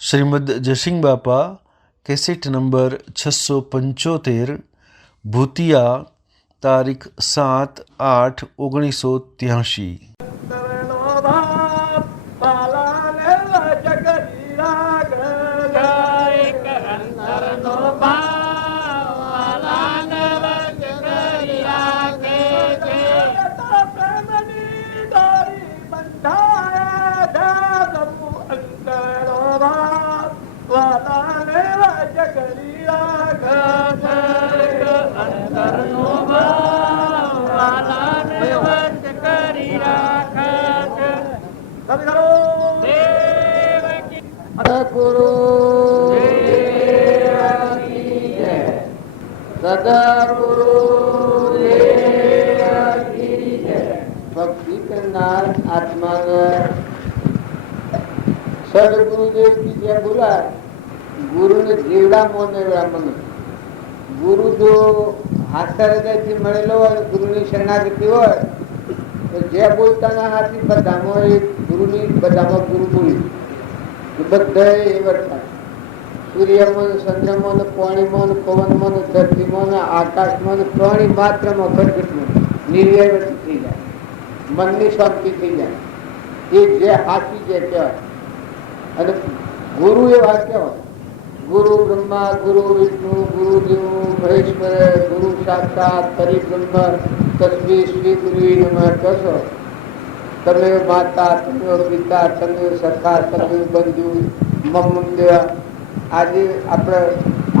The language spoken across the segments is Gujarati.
શ્રીમદ જયસિંહ બાપા કેસેટ નંબર 675 ભૂતિયા તારીખ 7/8/1983। भक्ति करनार आत्मा सदगुरुदेव की जय बोला। गुरु ने जीवड़ा मोने मन गुरु जो हास्या हृदय थी मळेलो और गुरु ની શરણાગતિ હોય તો જે બોલતા ના હાથી બધામાં એક ગુરુની બધામાં ગુરુ બોલી બધા એ વર્તા સૂર્યમાં ચંદ્રમાં પાણીમાં પવનમાં ધરતીમાં આકાશમાં પ્રાણી માત્રમાં ઘટઘટમાં નિર્વય થઈ જાય મનની શાંતિ થઈ જાય એ જે હાથી જે કહેવાય। અને ગુરુ એવા કહેવાય गुरु ब्रह्मा गुरु विष्णु गुरु देव महेश्वर गुरु साक्षात परिब्रह्म तस्मै श्री गुरुवे नमः। कसो तमेव माता तमेव पिता तमेव सखा तमेव बंधु मम देवा। आज આપણે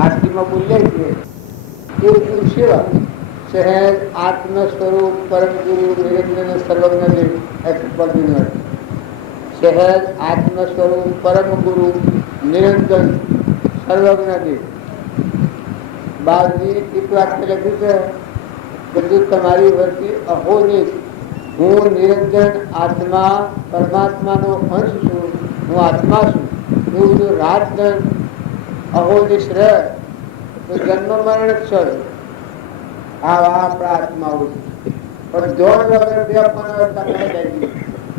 આરતીમાં બોલીએ છીએ એ ગુરુ સેવા સહેજ આત્મ સ્વરૂપ પરમ ગુરુ નિરંજન સર્વજ્ઞ પદનું સહેજ આત્મ સ્વરૂપ પરમ ગુરુ નિરંજન સર્વજ્ઞ બાળજી એક વાક્ય લખ્યું છે બધું તમારી વચ્ચે અહોનિશ હું નિરંજન આત્મા પરમાત્માનો અંશ છું હું આત્મા છું એવું જો રાત દન અહોનિશ રહે તો જન્મ મરણ ક્ષણ આવા આપણા આત્માઓ છે પણ જોન વગર બે પણ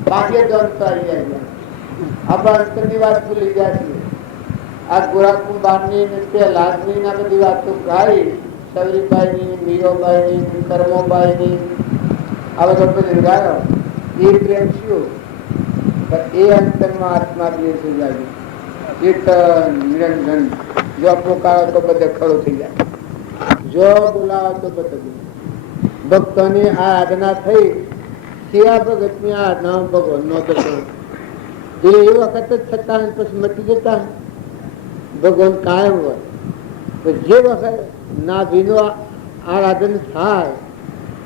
બાહ્ય જોન તો આવી જાય આપણા અંતરની વાત ભૂલી જાય છે। આ ગોરાખું બારની તે લાજની ના બધી વાતો ગાઈ સવરીબાઈની મીરોબાઈની કરમોબાઈની આ બધો બધું ગાયો એ પ્રેમ શું એ અંતરમાં આત્મા પ્રિય થઈ જાય કીર્તન નિરંજન જો પોકારો તો બધે ખડો થઈ જાય જો બોલાવો તો બધે ભક્તોની આ આજ્ઞા થઈ કેવા ભગતની આજ્ઞા ભગવાનનો થતો એ વખત જ થતા પછી મટી જતા ભગવાન કાયમ હોય તો જે વખત નાભીનો આરાધન થાય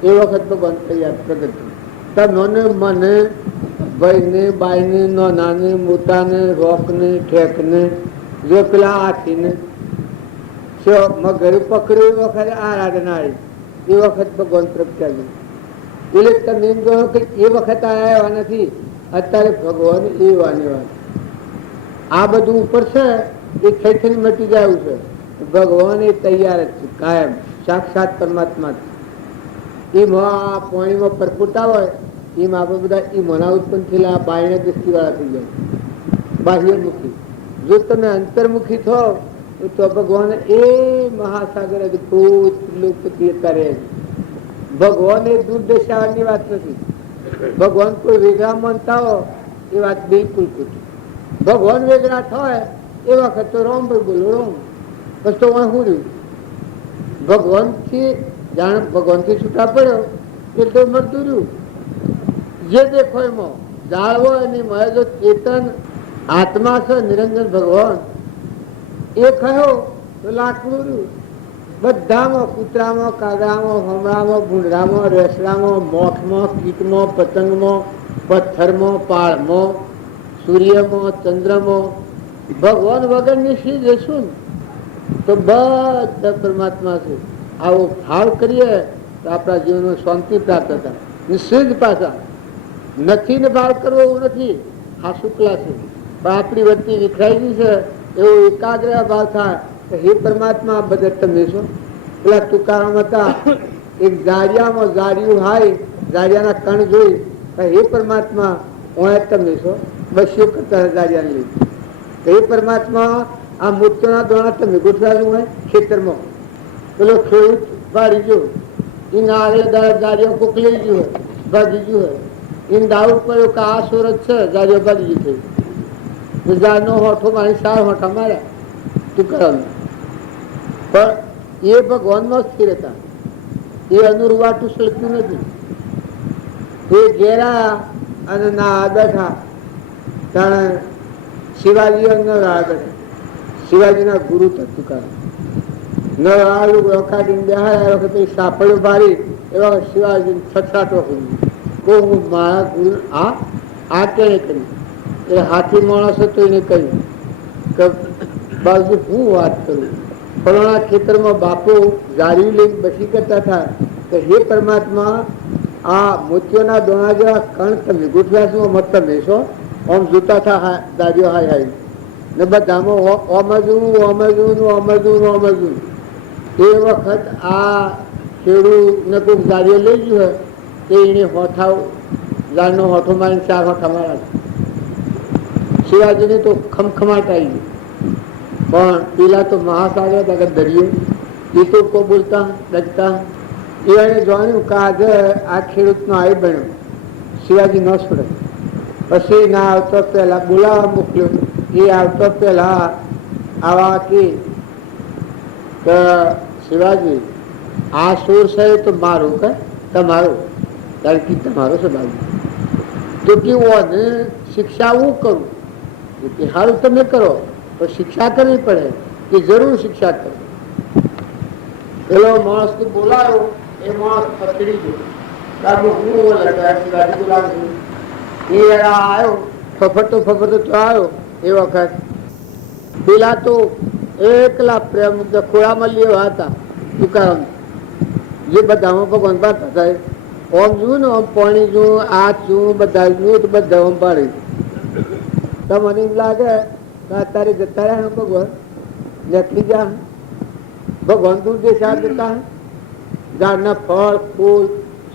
એ વખત ભગવાન તૈયાર પ્રગટ તનોને મને ભાઈને બાઈને નાનાને મોટાને રોકને ઠેકને જો પેલા હાથીને મગર પકડ્યું એ વખત આરાધના આવી એ વખત ભગવાન પ્રગટાવ્યું એટલે તમે એમ કહો કે એ વખત આવ્યા નથી અત્યારે ભગવાન એવાની વાત આ બધું ઉપર છે એ થઈ થઈને મટી જાય છે ભગવાન એ તૈયાર જ છે કાયમ સાક્ષાત પરમાત્મા એ પાણીમાં પરપુટા હોય એમ આપણે બધા એ મના ઉત્પન્ન થયેલા બાયણે દ્રષ્ટિવાળા થઈ જાય બાહ્યમુખી જો તમે અંતર્મુખી થો તો ભગવાન એ મહાસાગર અદભુત લોકપ્રિયતા રહે છે। ભગવાન એ દુર્દશાની વાત નથી ભગવાન કોઈ વેગળા માનતા હો એ વાત બિલકુલ ખોટી ભગવાન વેગળા થાય એ વખત તો રોમ ભાઈ બોલો રોમ બસ તો શું રહ્યું ભગવાનથી જાણ ભગવાનથી છૂટા પડ્યો એ તો મળતું રહ્યું જે દેખો એમાં જાળવો એની મળે જો ચેતન આત્મા છે નિરંજન ભગવાન એ કહ્યો તો લાકડું રહ્યું બધામાં કૂતરામાં કાગડામાં હમણામાં ભૂંડરામાં રેસડામાં મોખમાં કીટમાં પતંગમાં પથ્થરમાં પાળમાં સૂર્યમાં ચંદ્રમાં ભગવાન વગરની શી જશું તો બધા પરમાત્મા છે। આવો ભાવ કરીએ તો આપણા જીવનમાં શાંતિ પ્રાપ્ત થાય નિશ્ચિત પાછા નથી ને ભાવ કરવો એવું નથી આ શુક્લા છે પણ આપણી વચ્ચે વિખરાઈ ગઈ છે એવો એકાગ્ર ભાવ થાય કે હે પરમાત્મા બધે તમે છો। પેલા તુકારામ હતા એક જાડિયામાં જાડિયું હાય જાડિયાના કણ જોઈ હે પરમાત્મા હું તમે છો બસ્યો કરતા જાડિયાને લઈ એ પરમાત્મા આ મોતિયાના દાણા તમે ગોઠવાયું હોય ખેતરમાં, પેલો ખેડૂત વાળી ગયો, એના આગળ ગાડીઓ કોકલી ગયું હોય, ભાગી ગયું હોય, એને દાવું પડ્યું કે આ સુરત છે, ગાડીઓ ભાગી ગઈ થઈ, ઝાડનો હોઠો મારી 4 હોઠા માર્યા, તું કરવાનું. પણ એ ભગવાનમાં સ્થિર હતા, એ અનુરવાટું સળક્યું નથી. એ ઘેરા અને ના બેઠા ત્યારે શિવાજી અંદર આગળ, શિવાજીના ગુરુ તુકારામ ન આલું રખાડીને બેહાડ્યા વખતે સાપડ્યો ભારી એવા શિવાજી છછાટો કહું હું મારા ગુરુ આ કેને કર્યું. એ હાથી માણસ હતો એને કહ્યું કે બાજુ હું વાત કરું, ફલાણા ખેતરમાં બાપુ જાળી લઈને બસી કરતા હતા કે હે પરમાત્મા આ મોતિયોના દોણા જેવા કણ તમે ગોઠવ્યા છો, મત તમે છો આમ જોતા હતા દાદીઓ હાય હાય ને બધામાં ઓમજવું. એ વખત આ ખેડૂતને કોઈ ગાડીઓ લઈ ગયું હોય તે એને હોઠા ઝાડનો હોઠો મારીને 4 હોઠા માર્યા. શિવાજીને તો ખમખમાટ આવી ગઈ, પણ પેલા તો મહાસાગર હતા કે દરિયો, એ તો કોઈ બોલતા ડગતા. એને જાણ્યું કે આજે આ ખેડૂતનો આવી બન્યો, શિવાજી ન છોડે. પછી ના આવતો પહેલા બોલાવા મોકલ્યો, એ આવતો પહેલા આવા કે શિવાજી આ સુર છે તો મારું કે તમારું, કારણ કે તમારો છે બાજુ તો કેવું શિક્ષા હું કરું, સારું તમે કરો તો શિક્ષા કરવી પડે કે જરૂર શિક્ષા કરો. પેલો માણસ બોલાયો, એ માણસ પકડી ગયો, એ આવ્યો ફફરતો તો આવ્યો. એ વખત પેલા તો એકલા પ્રેમ ખોળામાં લેવા હતા તુકારામ, જે બધામાં ભગવાન પાડતા થાય. ઓમ જુઓ ને ઓમ પાણી જુઓ, આ જુઓ, બધા જુઓ તો બધા ઓમ પાડી. તો મને એમ લાગે કે અત્યારે જતા રહ્યા ભગવાન નકલી જા ભગવાન દૂર દેશા જતા. ઝાડના ફળ ફૂલ,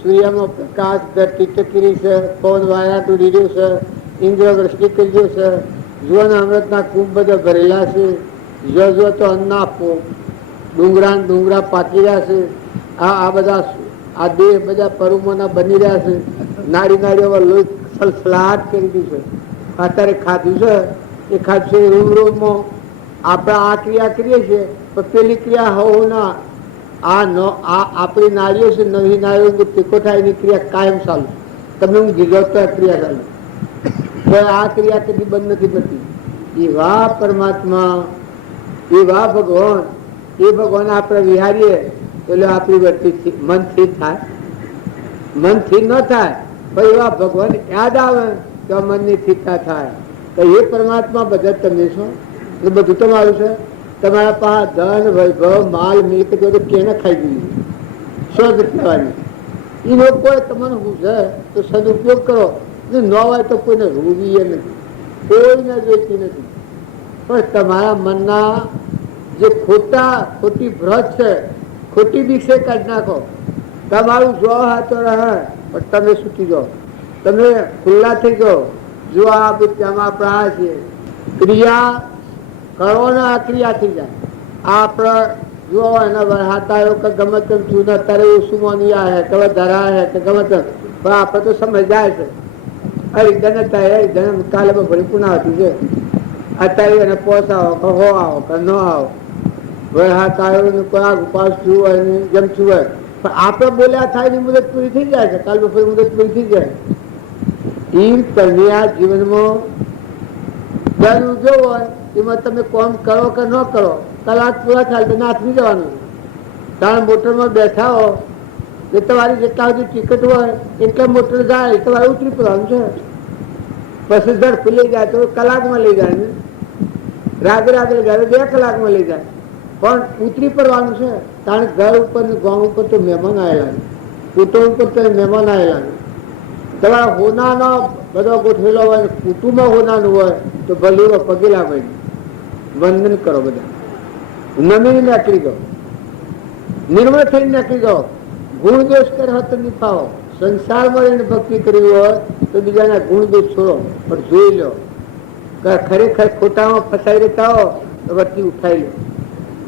સૂર્યમાં પ્રકાશ, ધરતી ટકરી છે, પવન વાયા તૂટી રહ્યું છે, ઇન્દ્ર વૃષ્ટિ કરી રહ્યું છે, જુવાના અમૃતના કુંભ બધા ભરેલા છે, જો તો અન્ન આપો, ડુંગરા પાકી રહ્યા છે. આ બધા આ દેહ બધા પરુમોના બની રહ્યા છે. નાડીઓ લોહી સલસલાટ કરી દીધું છે. અત્યારે ખાધું છે એ ખાધું છે રૂમમાં આપણે આ ક્રિયા કરીએ છીએ, પણ પેલી ક્રિયા હોવું ના. આપણી નાળીઓ છે, નવી નાળીઓ ટેકો થાય એની ક્રિયા કાયમ ચાલુ. તમે હું ગીધો તો ક્રિયા ચાલુ, પણ આ ક્રિયા કદી બંધ નથી થતી. એવા પરમાત્મા, એવા ભગવાન, એ ભગવાન આપણે વિહારીએ એટલે આપણી વર્તી મન સ્થિર થાય, મન સ્થિર ન થાય પણ એવા ભગવાન યાદ આવે તો મનની સ્થિરતા થાય. તો એ પરમાત્મા બધા તમે છો, એ બધું તમારું છે. તમારા પાસે ધન વૈભવ માલ મિલકત બધું કેને ખાઈ ગયું, સ્વર્ગ કહેવાની. એ લોકોએ તમને શું છે તો સદુપયોગ કરો, ન હોય તો કોઈને રૂવીએ નથી, કોઈને જોઈતી નથી. પણ તમારા મનના જે ખોટી ભ્રત છે, ખોટી દીક્ષે કાઢી નાખો. તમારું જો હાથો રહે પણ તમે છૂટી જાઓ, તમે ખુલ્લા થઈ જાઓ. જો આ બુદ્ધિમાં પ્રાણ છે, ક્રિયા કરો ને આ ક્રિયા થઈ જાય. આપણે જો એના વરહાતા આવ્યો કે ગમે તેમ છું ને અત્યારે ઓછું મોની આવે કે વધારા આવે કે ગમે તેમ, પણ આપણે તો સમજ જાય છે. ધન થાય ધન કાલે ભરી પુના હતી છે. અત્યારે એને પોસાવો કે હો આવો કે ન આવો, વરહાત આવ્યો ને કોઈ ઉપાસ છું હોય ને જેમ છું હોય, પણ આપણે બોલ્યા થાય ની મુદત પૂરી થઈ જાય છે, કાલ બપોરે મુદત પૂરી થઈ જાય. એમ તમે આ જીવનમાં ધન ઉદ્યો હોય એમાં તમે કોમ કરો કે ન કરો, કલાક પૂરા થાય તો નાથવી જવાનું. કારણ મોટરમાં બેઠા હો એ તમારી જેટલા સુધી ટિકિટ હોય એટલા મોટર જાય તમારે ઉતરી પડવાનું છે. પછી ઝડપ લઈ જાય તો કલાકમાં લઈ જાય ને, રાગે લઈ જાય 2 કલાકમાં લઈ જાય, પણ ઉતરી પડવાનું છે. કારણ ઘર ઉપર ને ગામ ઉપર તો મહેમાન આવેલા ને, કુટુંબ ઉપર તો મહેમાન આવેલા ને. તમારા હોનાનો બધો ગોઠવેલો હોય, કુટુંબમાં હોનાનું હોય તો ભલે પગેલા ભાઈ વંદન કરો, બધા નમીને નીકળી જાઓ, નિર્મળ થઈને નીકળી જાઓ. ગુણ દોષ કરે તો નિભાવો. સંસારમાં રહીને ભક્તિ કરવી હોય તો બીજાના ગુણ દોષ છોડો, પણ જોઈ લો કે ખરેખર ખોટામાં ફસાઈ રહેતા હો તો વર્તી ઉઠાઈ લો,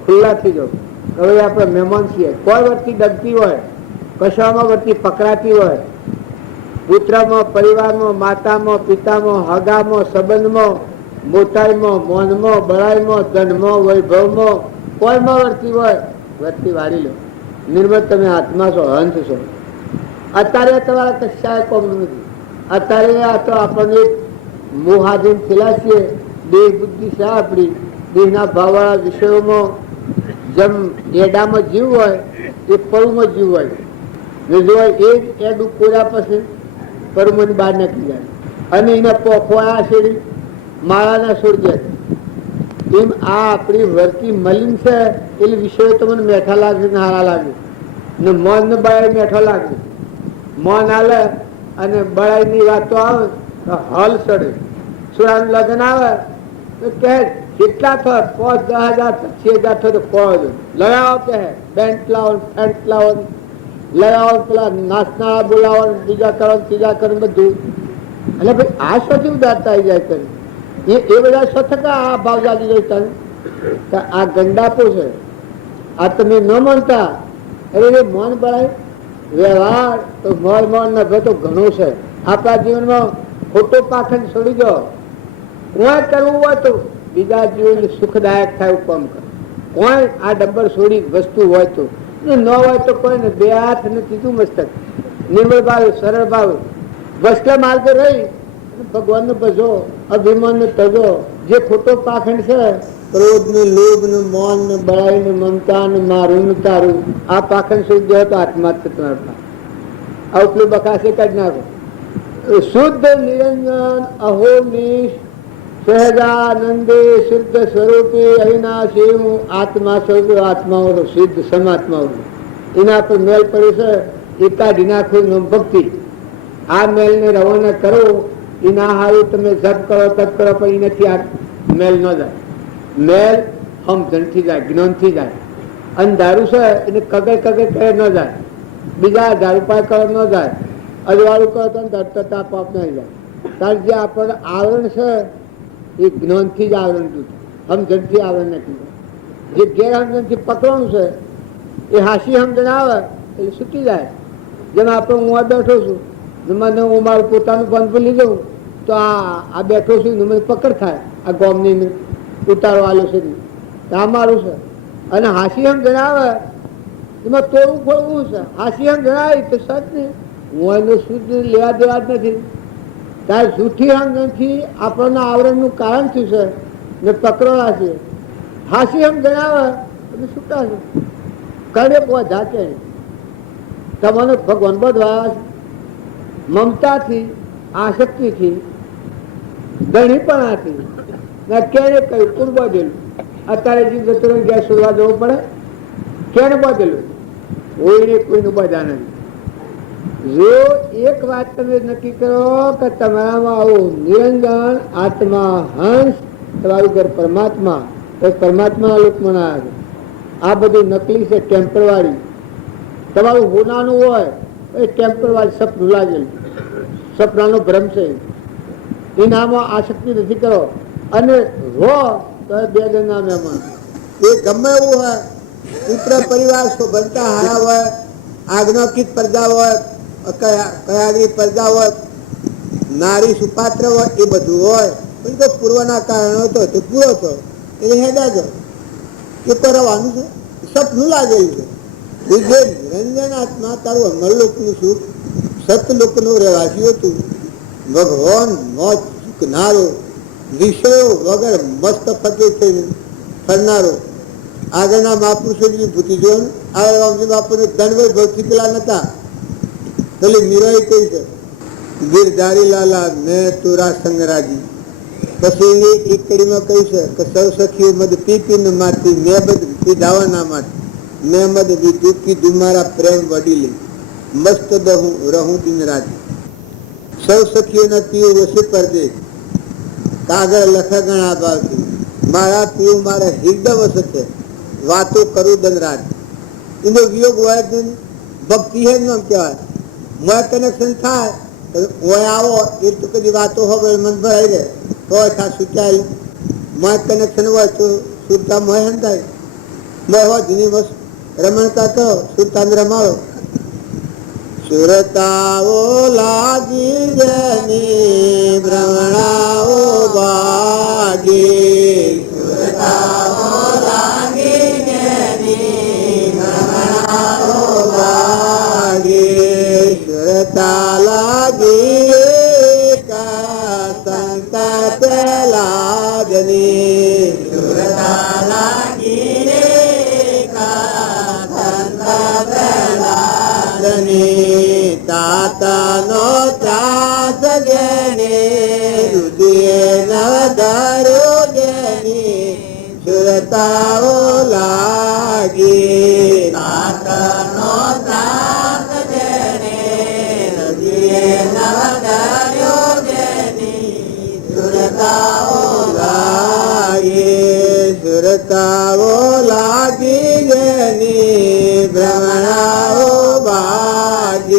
ખુલ્લા થઈ જાઓ. હવે આપણે મહેમાન છીએ. કોઈ વર્તી ડગતી હોય, કશામાં વર્તી પકડાતી હોય, પુત્રમાં, પરિવારમાં, માતામાં, પિતામાં, હગામાં, સંબંધમાં, મોટાઈમાં, મોનમાં, બળાઈમાં, ધનમાં, વૈભવમાં, કોઈમાં વર્તી હોય, વર્તી વાળી લો. નિર્મળ તમે આત્મા છો, હંસ છો. અત્યારે તમારા કશાય કોમ નથી. અત્યારે આ તો આપણને મોહાધીન થયેલા છીએ. દેહ બુદ્ધિ છે આપણી. દેહના ભાવવાળા વિષયોમાં જેમ એડામાં જીવ હોય એ પરુમાં જીવ હોય. જો એ જ એડું કોર્યા પછી પરમની બહાર નાખી જાય અને એને પોખવાયા છેડી માળાના છોડી દે. એમ આ આપણી વર્તી મલિન છે. એટલે વિષયો તમને મેઠા લાગે ને હારા લાગે ને મન ને બળાઈ મેઠો લાગે. મન હાલે અને બળાઈ ની વાતો આવે તો હલ ચડે. સુરાનું લગ્ન આવે તો કહે કેટલા થાય 5,000 10,000 થાય તો કહો લગાવો કે બેન્ટ લાવો, ફેન્ટ લાવો, લગાવો, પેલા નાચનાળા બોલાવો, બીજા કરો, ત્રીજા કરો, બધું. એટલે ભાઈ આ શોથી ઉદારતા આવી જાય કરી એ બધા શો થતા આ ભાવ જાગી જાય તને. આ ગંડાપો છે. આ તમે ન માનતા એટલે મન બળાય વ્યવહાર તો મન નભે તો ઘણું છે. આપણા જીવનમાં ખોટો પાખંડ છોડી દો. કોઈ કરવું હોય તો બીજા જીવન સુખદાયક થાય એવું કામ કરે. કોઈ આ ડબ્બર છોડી વસ્તુ હોય તો ન હોય તો કોઈ ને બે હાથ ને ત્રીજું મસ્તક. નિર્મળ ભાવ, સરળ ભાવ, વસ્ત્ર માર્ગ રહી ભગવાન ને ભજો, અભિમાન ને તજો. જે ખોટો પાખંડ છે ક્રોધ ને લોભ ને મોન ને બળાઈ ને મમતા ને મારું ને તારું, આ પાખંડ શુદ્ધ હોય તો આત્મા તમારા આટલું બકાશે કાઢી નાખો. શુદ્ધ નિરંજન અહોનિશ સહજાનંદે શુદ્ધ સ્વરૂપે અવિનાશી હું આત્મા સ્વરૂપ આત્માઓ સિદ્ધ સમાત્માઓ એના પર મેલ પડ્યો છે એ કાઢી નાખો. ભક્તિ આ મેલ ને રવાના કરો. એના હારું તમે જપ કરો તપ કરો પણ એ નથી. આ મેલ ન જાય. મેલ સમજણથી જાય, જ્ઞાનથી જાય. અને દારૂ છે એને કગર કરે ન જાય. બીજા દારૂ પાય કરો ન જાય. અજવાળું કરો તો તાપ પાપ નહીં જાય. કારણ જે આપણને આવરણ છે એ જ્ઞાનથી જ આવરણ થયું. સમજણથી આવરણ નથી. જે ગેરસમજણથી પકડવાનું છે એ હાસી સમજણ આવે એટલે છૂટી જાય. જેમ આપણે હું બેઠો છું મને હું મારું પોતાનું પંપ ભૂલી જાઉં તો આ બેઠો છું ને મને પકડ થાય. આ ગોમની ઉતારો આલો છે આ મારું છે. અને હાસી સમજણ આવે એમાં તોડવું ખોલવું છે. હાસી સમજણ આવી તો સચ નહીં. હું એનો શુદ્ધ લેવા દેવા જ નથી. ત્યારે જૂઠી સમજણથી આપણને આવરણનું કારણ થયું છે ને પકડવા છે. હાસી સમજણ આવે એટલે છૂટા છે. કરે કોઈ જાતે તમને ભગવાન બધવા મમતાથી, આસક્તિથી, ધણીપણાથી ક્યારે કહ્યું કોણ બધેલું. અત્યારે જે જતો ગેસ છોડવા જવું પડે ક્યારે બધેલું કોઈને કોઈનું બધા નથી. જો એક વાત તમે નક્કી કરો કે તમારામાં આવું નિરંજન આત્મા હંસ તમારું ઘર પરમાત્મા પરમાત્મા લોકમાં આવે. આ બધું નકલી છે, ટેમ્પર વાળી. તમારું હોનાનું હોય એ ટેમ્પર વાળી સપનું લાગેલું, સપનાનો ભ્રમ છે. એનામાં આસક્તિ નથી કરો. અને હો તો બે જણના મહેમાન એ ગમે એવું હોય, પુત્ર પરિવાર બનતા હારા હોય, આજ્ઞાકિત પ્રજા હોય, કયાગરી પ્રજા હોય, નારી સુપાત્ર હોય, એ બધું હોય. પણ તો પૂર્વના કારણો તો પૂરો થયો એટલે હેડા જો એ કરવાનું છે. સપનું લાગેલું છે. જે નિરંજન આત્મા તારું અમરલોકનું સુખ સતલોકનો રહેવાસી હતું. ભગવાન મોજ ચૂકનારો, વિષયો વગર મસ્ત ફતે થઈને ફરનારો. આગળના મહાપુરુષોની ભૂતિ જોન આ રામજી બાપુને ધનવય ભક્તિ પેલા નતા પેલી મીરાઈ કહી છે ગિરધારી લાલા મેં તોરા સંગરાજી. પછી એક કડીમાં કહ્યું છે કે સૌ સખીઓ મદ પી પીને મારતી મેં બધ પીધાવા ના મારતી મેં મદ વિદ્યુત કીધું મારા પ્રેમ વડી લે મસ્ત દહું રહું દિન રાજી. સૌ સખીઓના પીવું વસે પરદેશ કાગળ લખા ગણા ભાવથી મારા પીવું મારા હૃદય વસતે વાતો કરું દન રાત. એનો વિયોગ હોય ભક્તિ હે નામ કહેવાય. મોય કનેક્શન થાય ઓય આવો એ તો કદી વાતો હોય મન ભરાઈ રહે. તો સુચાયેલું મોય કનેક્શન હોય તો સુરતા મોય હંધાય મોય હોય જૂની વસ્તુ રમણતા કરો સુરતાને રમાડો. સુરતાઓ લાગી જેની ભ્રમણાઓ ભાગી. સુરતાઓ લાગી જેની ભ્રમણાઓ ભાગી. સુરતા લાગી કા સંતા પેલા જની. સુરતા લાગી તાતાનો ત્રાસ જેની રુદિએ નવધાર્યો જેની સુરતાઓ લાગી. તાતાનો ત્રાસ જેની રુદિએ નવધાર્યો જેની સુરતાઓ લાગી. સુરતાઓ લાગી જેની ભ્રમણાઓ ભાગી.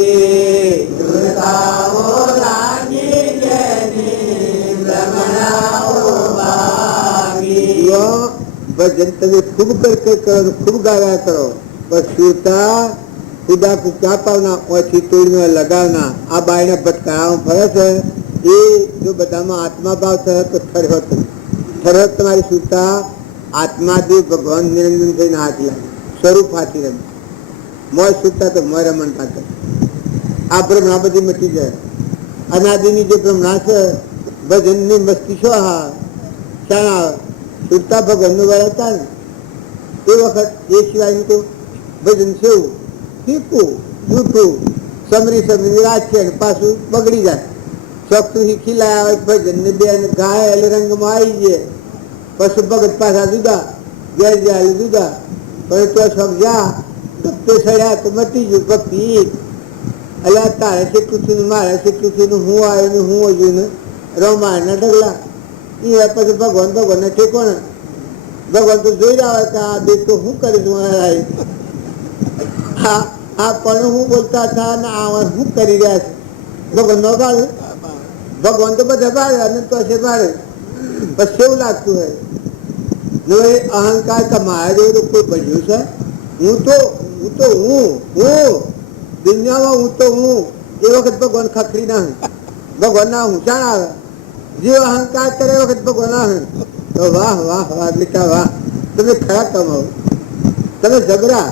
સુરતાઓ લાગી જેની ભ્રમણાઓ ભાગી. ભજન તમે ખૂબ કરકે કરો, ખૂબ ગાયા કરો, પણ સુરતા ખુદા કો ક્યાં પાવના ઓછી તોડીને લગાવના. આ બાયને ભટકાળામાં ફરે છે એ જો બધામાં આત્મા ભાવ થયો તો ઠર્યો તમારી સુરતા આત્માથી ભગવાન નિરંજન થઈને હાથ લાગે સ્વરૂપ હાથી રમે. મોય સુરતા તો મોય રમણતા કરે. આ ભ્રમણા બધી મટી જાય. અનાદિની જે ભ્રમણા છે ભજનની મસ્તી શું હા શાણ આવે. સુરતા ભગવાનનું વળતા ને એ વખત એ સિવાયનું તો ભજન સેવું શીખવું જૂઠું સમરી સમરી રાખીએ અને પાછું બગડી જાય. ચોકતું શીખી લાયા ભજન ને બેન ગાય એટલે રંગમાં આવી જાય. પછી ભગત પાછા જુદા ઘેર જાય જુદા. પણ તો શોખ જા ભક્તિ સડ્યા તો મટી ગયું ભક્તિ. એટલે તારે શીખું છું ને મારે શીખું છું ને હું આવ્યો ને હું હજુ ને રમાયણના ઢગલા. એ પછી ભગવાન ભગવાનને ઠેકો ને ભગવાન તો જોઈ રહ્યા કે આ બે તો શું કરીશું. આ પણ હું બોલતા હતા ને આ શું કરી રહ્યા છે. ભગવાન નો ભાડે ભગવાન તો બધા ભાડે અને તો છે ભાડે. પછી એવું લાગતું હોય એ અહંકાર કમાયા જેવું કોઈ ભજ્યું છે. હું દુનિયામાં હું તો હું એ વખત ભગવાન ખખરી ના હોય. ભગવાન ના ઊંચાણ આવે. જે અહંકાર કરે એ વખત ભગવાન આવે તો વાહ વાહ વાહ બેટા વાહ તમે ખરા કમાવો તમે જબરા.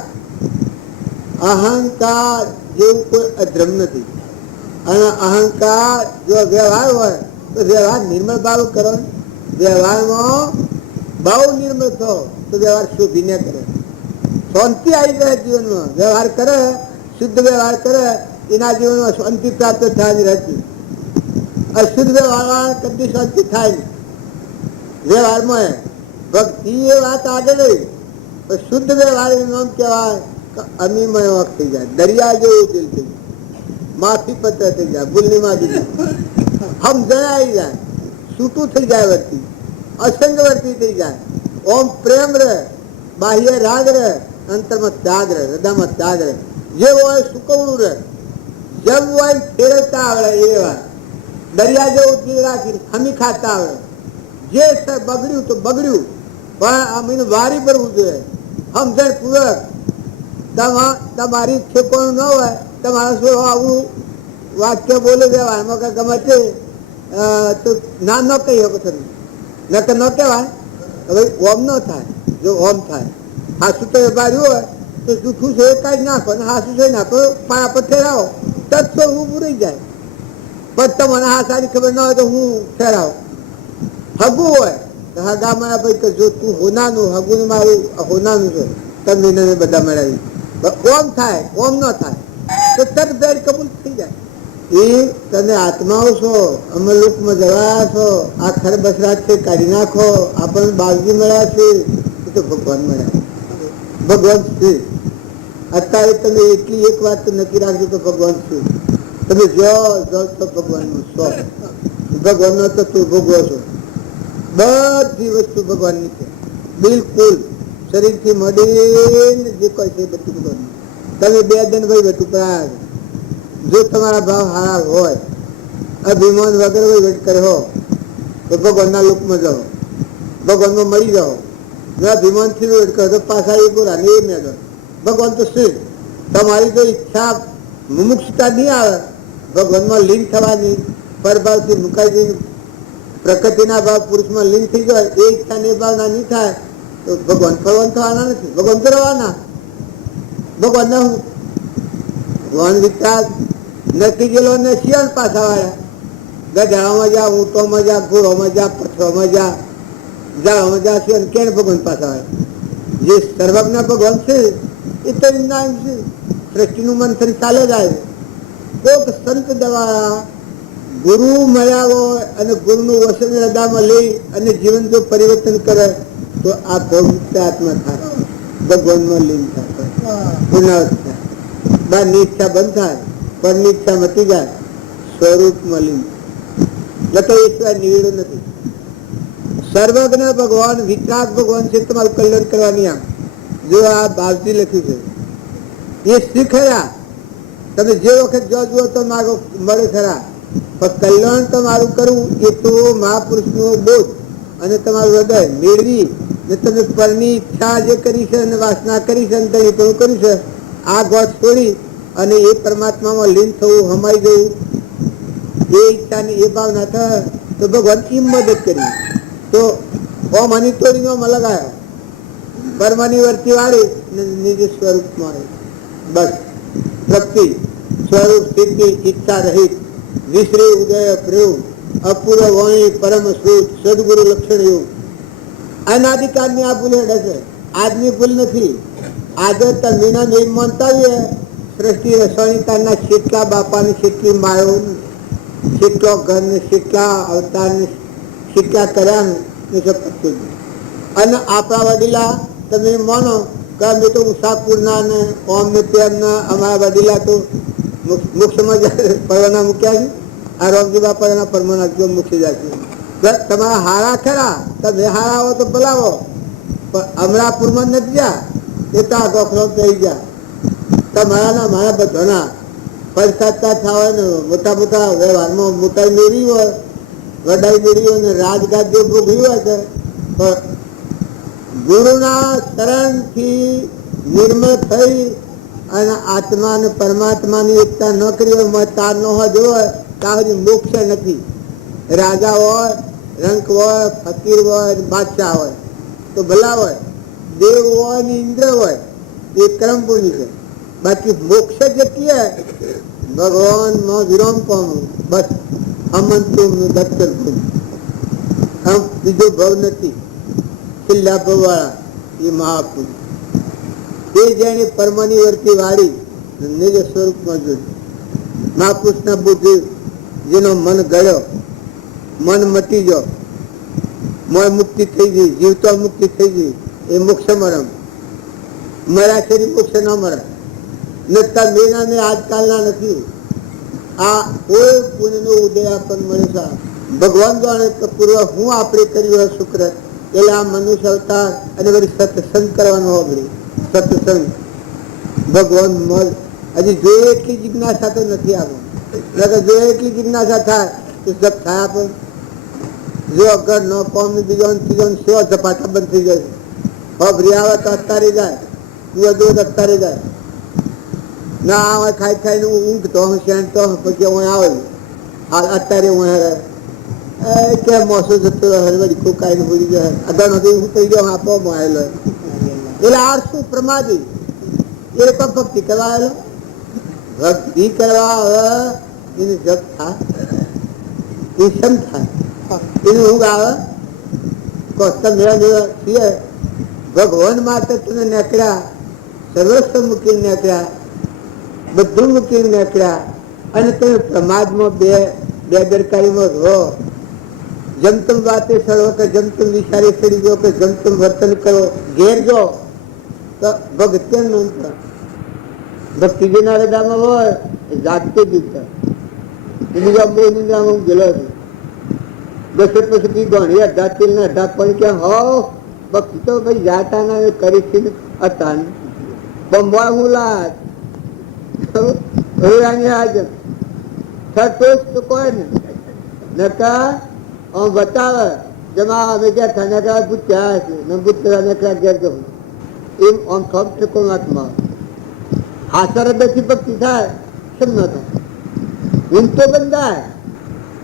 અહંકાર જેવું કોઈ અધ્રમ નથી. અને અહંકાર જો વ્યવહાર હોય તો વ્યવહાર નિર્મળ ભાવ કરો. વ્યવહારમાં બહુ નિર્મળ થો તો વ્યવહાર શોભીને કરે. શાંતિ આવી જાય જીવનમાં. વ્યવહાર કરે શુદ્ધ વ્યવહાર કરે એના જીવનમાં શાંતિ પ્રાપ્ત થાય રહેતી. અશુદ્ધ વ્યવહાર કદી શાંતિ થાય નહીં. વ્યવહારમાં ભક્તિ એ વાત આગળ રહી પણ શુદ્ધ વ્યવહાર નામ કહેવાય અમીમય વખત થઈ જાય. દરિયા જેવું દિલ થઈ જાય. માફી પત્ર થઈ જાય. ભૂલની માફી સમજણ આવી જાય. છૂટું થઈ જાય વર્તી. અસંગ વર્તી થઈ જાય. ઓમ પ્રેમ રહે. બાહ્ય રાગ રહે. અંતરમાં ત્યાગ રહે. હૃદયમાં ત્યાગ રહે. જે હોય સુકવણું રહે. જેમ હોય ફેરવતા આવડે એ વાત. દરિયા જેવું દિલ રાખીને ખમી ખાતા આવડે. જે બગડ્યું તો બગડ્યું પણ અમીને વારી ભરવું જોઈએ. સમજણ પૂર્વક તમારી ઠેકોણું ન હોય તમારે શું આવું વાક્ય બોલે દેવાય એમાં કઈ ગમે તે તો ના ન કહી શકો તમે નકર ન કહેવાય. હવે ઓમ ન થાય. જો ઓમ થાય હાસુ તો વેપાર્યું હોય તો જૂઠું છે એ કાઢી નાખો ને હાસુ છે નાખો પાયા પર ઠેરાવો તત્વ હું પૂરી જાય. પણ તમને હા સારી ખબર ના હોય તો હું ઠેરાવો. હગું હોય તો હગા મારા ભાઈ કે જો તું હોનાનું હગું મારું હોનાનું છે તમે બધા મેળવી. ઓમ થાય ઓમ ન થાય તો તરત બેર કબૂલ થઈ જાય. એ તમે આત્માઓ છો અમે લોકમાં જવાયા છો. આ ખર બસરાત છે કાઢી નાખો. આપણને બાવજી મળ્યા છે એ તો ભગવાન મળ્યા. ભગવાન છે. અત્યારે તમે એટલી એક વાત તો નક્કી રાખજો તો ભગવાન છે. તમે જો તો ભગવાનનું છો. ભગવાનનો તો તું ભોગવો છો. બધી વસ્તુ ભગવાનની છે બિલકુલ. શરીરથી મળીને જે કોઈ છે બધું ભગવાન. તમે બે દિન વહીવટ ઉપર આવ્યા. જો તમારા ભાવ હારા હોય અભિમાન વગર વહીવટ કર્યો તો ભગવાનના લોકમાં જાઓ, ભગવાનમાં મળી જાઓ. ના ધીમાનથી વેટ કરો તો પાછા એ પૂરા ને એ મેળો. ભગવાન તો શું તમારી તો ઈચ્છા મુમુક્ષતા નહીં આવે ભગવાનમાં લીન થવાની, પરભાવથી મુકાઈ જઈને પ્રકૃતિના ભાવ પુરુષમાં લીન થઈ જાય, એ ઈચ્છા ને ભાવના નહીં થાય તો ભગવાન ફળવાન થવાના નથી. ભગવાન તો રહેવાના. ભગવાન ના હું ભગવાન વિચાર નથી ગયેલો ને શિયાળ પાછા વાળા ગધામાં જા, ઊંટોમાં જા, ઘોડોમાં જા, પથરોમાં જા, જાળમાં જા, શિયાળ કેને ભગવાન પાછા વાળા. જે સર્વજ્ઞ ભગવાન છે એ તો નામ છે. સૃષ્ટિનું મંથન ચાલે જાય. કોક સંત દ્વારા ગુરુ મળ્યા હોય અને ગુરુનું વસન હૃદયમાં લઈ અને જીવન જો પરિવર્તન કરે તો આ ભૌતિક આત્મા થાય, ભગવાનમાં લીન થાય, પુનઃ બહારની ઈચ્છા બંધ થાય, પરની ઈચ્છા મટી જાય, સ્વરૂપમાં લીન થાય. તો એ સિવાય નિવેડો નથી. સર્વજ્ઞ ભગવાન વિતરાગ ભગવાન છે તમારું કલ્યાણ કરવાની. આમ જો આ ભાવથી લખ્યું છે એ શીખર્યા. તમે જે વખત જો જુઓ તો મારો મળે ખરા, પણ કલ્યાણ તમારું કરવું એ તો મહાપુરુષનો બોધ અને તમારું હૃદય મેળવી ને તમે પરની ઈચ્છા જે કરી છે અને વાસના કરી છે અને કર્યું છે આ ગોઠ છોડી અને એ પરમાત્મામાં લીન થવું, હમાઈ જવું, એ ઈચ્છાની એ ભાવના થાય તો ભગવાન એમ મદદ કરી. તો ઓમ હની તોડીનો લગાયો પરમાની વર્તી વાળી નિજ સ્વરૂપમાં આવે. બસ પ્રગતિ સ્વરૂપ સ્થિતિ ઈચ્છા રહિત વિશ્રે ઉદય પ્રેમ અપૂર્વ વાણી પરમ શ્રુત સદગુરુ લક્ષણ એવું. અનાદિકાળની આ ભૂલ હેડે છે, આજની ભૂલ નથી. આજે તમે એમ માનતા હોઈએ સૃષ્ટિ રસોની તારના કેટલા બાપાને કેટલી માયો, કેટલો ઘરને કેટલા અવતારને કેટલા કર્યા ને પતું. અને આપણા વડીલા તમે માનો કે અમે તો ઉષાપુરના ને ઓમ ને તેમના અમારા વડીલા તો મુખ્યમાં પરવાના મૂક્યા છે. આ રોમજી બાપાના પરમાના મુખ્ય જાય છે. તમારા હારા ખરા, તમે હારા હો તો બોલાવો, પણ અમરાપુરમાં નથી જા એ તો આ ગોખરો થઈ ગયા. તમારા મારા બધાના પૈસા થવા ને મોટા મોટા વ્યવહારમાં મોટાઈ મેળવી હોય, વડાઈ મેળવી હોય ને રાજગાદ્ય ભોગવ્યું હોય છે, પણ ગુરુના શરણથી નિર્મળ થઈ અને આત્મા અને પરમાત્માની એકતા ન કરી હોય, તાર ન હોય જોવે ત્યાં સુધી મોક્ષ નથી. રાજા હોય, રંક હોય, ફકીર હોય, બાદશાહ હોય તો ભલા હોય, દેવ હોય ને ઇન્દ્ર હોય એ કર્મ પૂર્ણ છે. બાકી મોક્ષ જતી ભગવાનમાં વિરામ પામવું, બસ અમંતું દત્તર આમ બીજો ભવ નથી. છેલ્લા ભવ વાળા એ મહાપુરુષ એ જેને પરમાની વર્તી વાળી નિજ સ્વરૂપમાં જોયું. મહાપુરુષના બુદ્ધિ જેનો મન ગયો, મન મટી ગયો, મોય મુક્તિ થઈ ગઈ, જીવતો મુક્તિ થઈ ગઈ, એ મોક્ષ મરમ. મર્યા છે મોક્ષ ન મરે. નતા મેના ને આજકાલના નથી. આ કોઈ પુણ્યનો ઉદય આપણને મળે છે. ભગવાન જાણે કે પૂર્વ હું આપણે કર્યું હોય શુક્ર એટલે આ મનુષ્ય અવતાર અને વળી સત્સંગ કરવાનો હોય. સત્સંગ ભગવાન મળ હજી જોઈએ એટલી જિજ્ઞાસા તો નથી આપણને. જોઈએ એટલી જિજ્ઞાસા થાય તો જપ થાય પણ જો અગર ન કોમ બીજો ત્રીજો સેવા ઝપાટા બંધ થઈ જાય. હબરી આવે તો અત્યારે જાય, દૂધ અત્યારે જાય ના આવે ખાઈ ખાઈને ઊંઘ તો શેણ તો પછી હું આવે હાલ અત્યારે હું કેમ મોસો જતો વળી કોકાઈને ભૂલી જાય. અગર નથી હું કહી જાઉં આપો આવેલો એટલે આ શું પ્રમાદી એ પણ ભક્તિ કરવા આવેલો. ભક્તિ કરવા હવે એને જપ થાય, એ સમ થાય, એને ઊંઘ આવે. મેળા છીએ ભગવાન માટે તમે નીકળ્યા, સર્વસ્વ મૂકીને નીકળ્યા, બધું મૂકીને નીકળ્યા અને તમે પ્રમાદમાં બેદરકારીમાં રહો. જમતમ વાતે સડો કે જમતમ વિચારી સડી ગયો કે જમતમ વર્તન કરો, ઘેર જો તો ભક્તિ મંત્ર ભક્તિ જેના હૃદયમાં હોય એ જાગતે જીવતા. બીજા બહુ નિંદ્રામાં ગયેલો દસે પછી ગણી અઢા તેલ ને અઢા પણ ક્યાં હો ભક્તિ તો ભાઈ જાતા ના કરી છે હતા બંબા હું લાજ હાજર થટોસ તો કોઈ ને નકા આમ બતાવે જેમાં અમે ત્યાં થાના ભૂત ત્યાં છે ને ભૂત નકરા ઘેર જવું એમ આમ થોડ ત્રિકોણાત્મા હાસર હૃદયથી ભક્તિ થાય કેમ ન થાય ઊંઘ તો બંધાય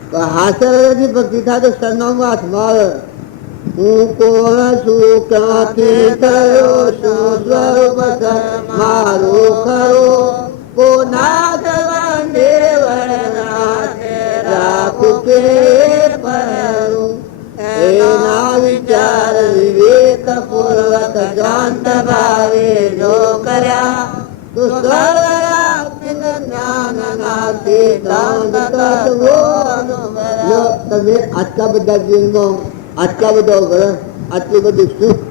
પણ હાસર હૃદયથી ભક્તિ થાય તો સરનામું હાથમાં આવે હું કોણ છું ક્યાંથી થયો શું સ્વરૂપ મારું ખરો કોના રાખું કે પરું એના વિચાર વિવેક પૂર્વક જાંત ભાવે જો કર્યા તો તમે આટલા બધા જીવનમાં આટલા બધા વર્ષ આટલું બધું સુખ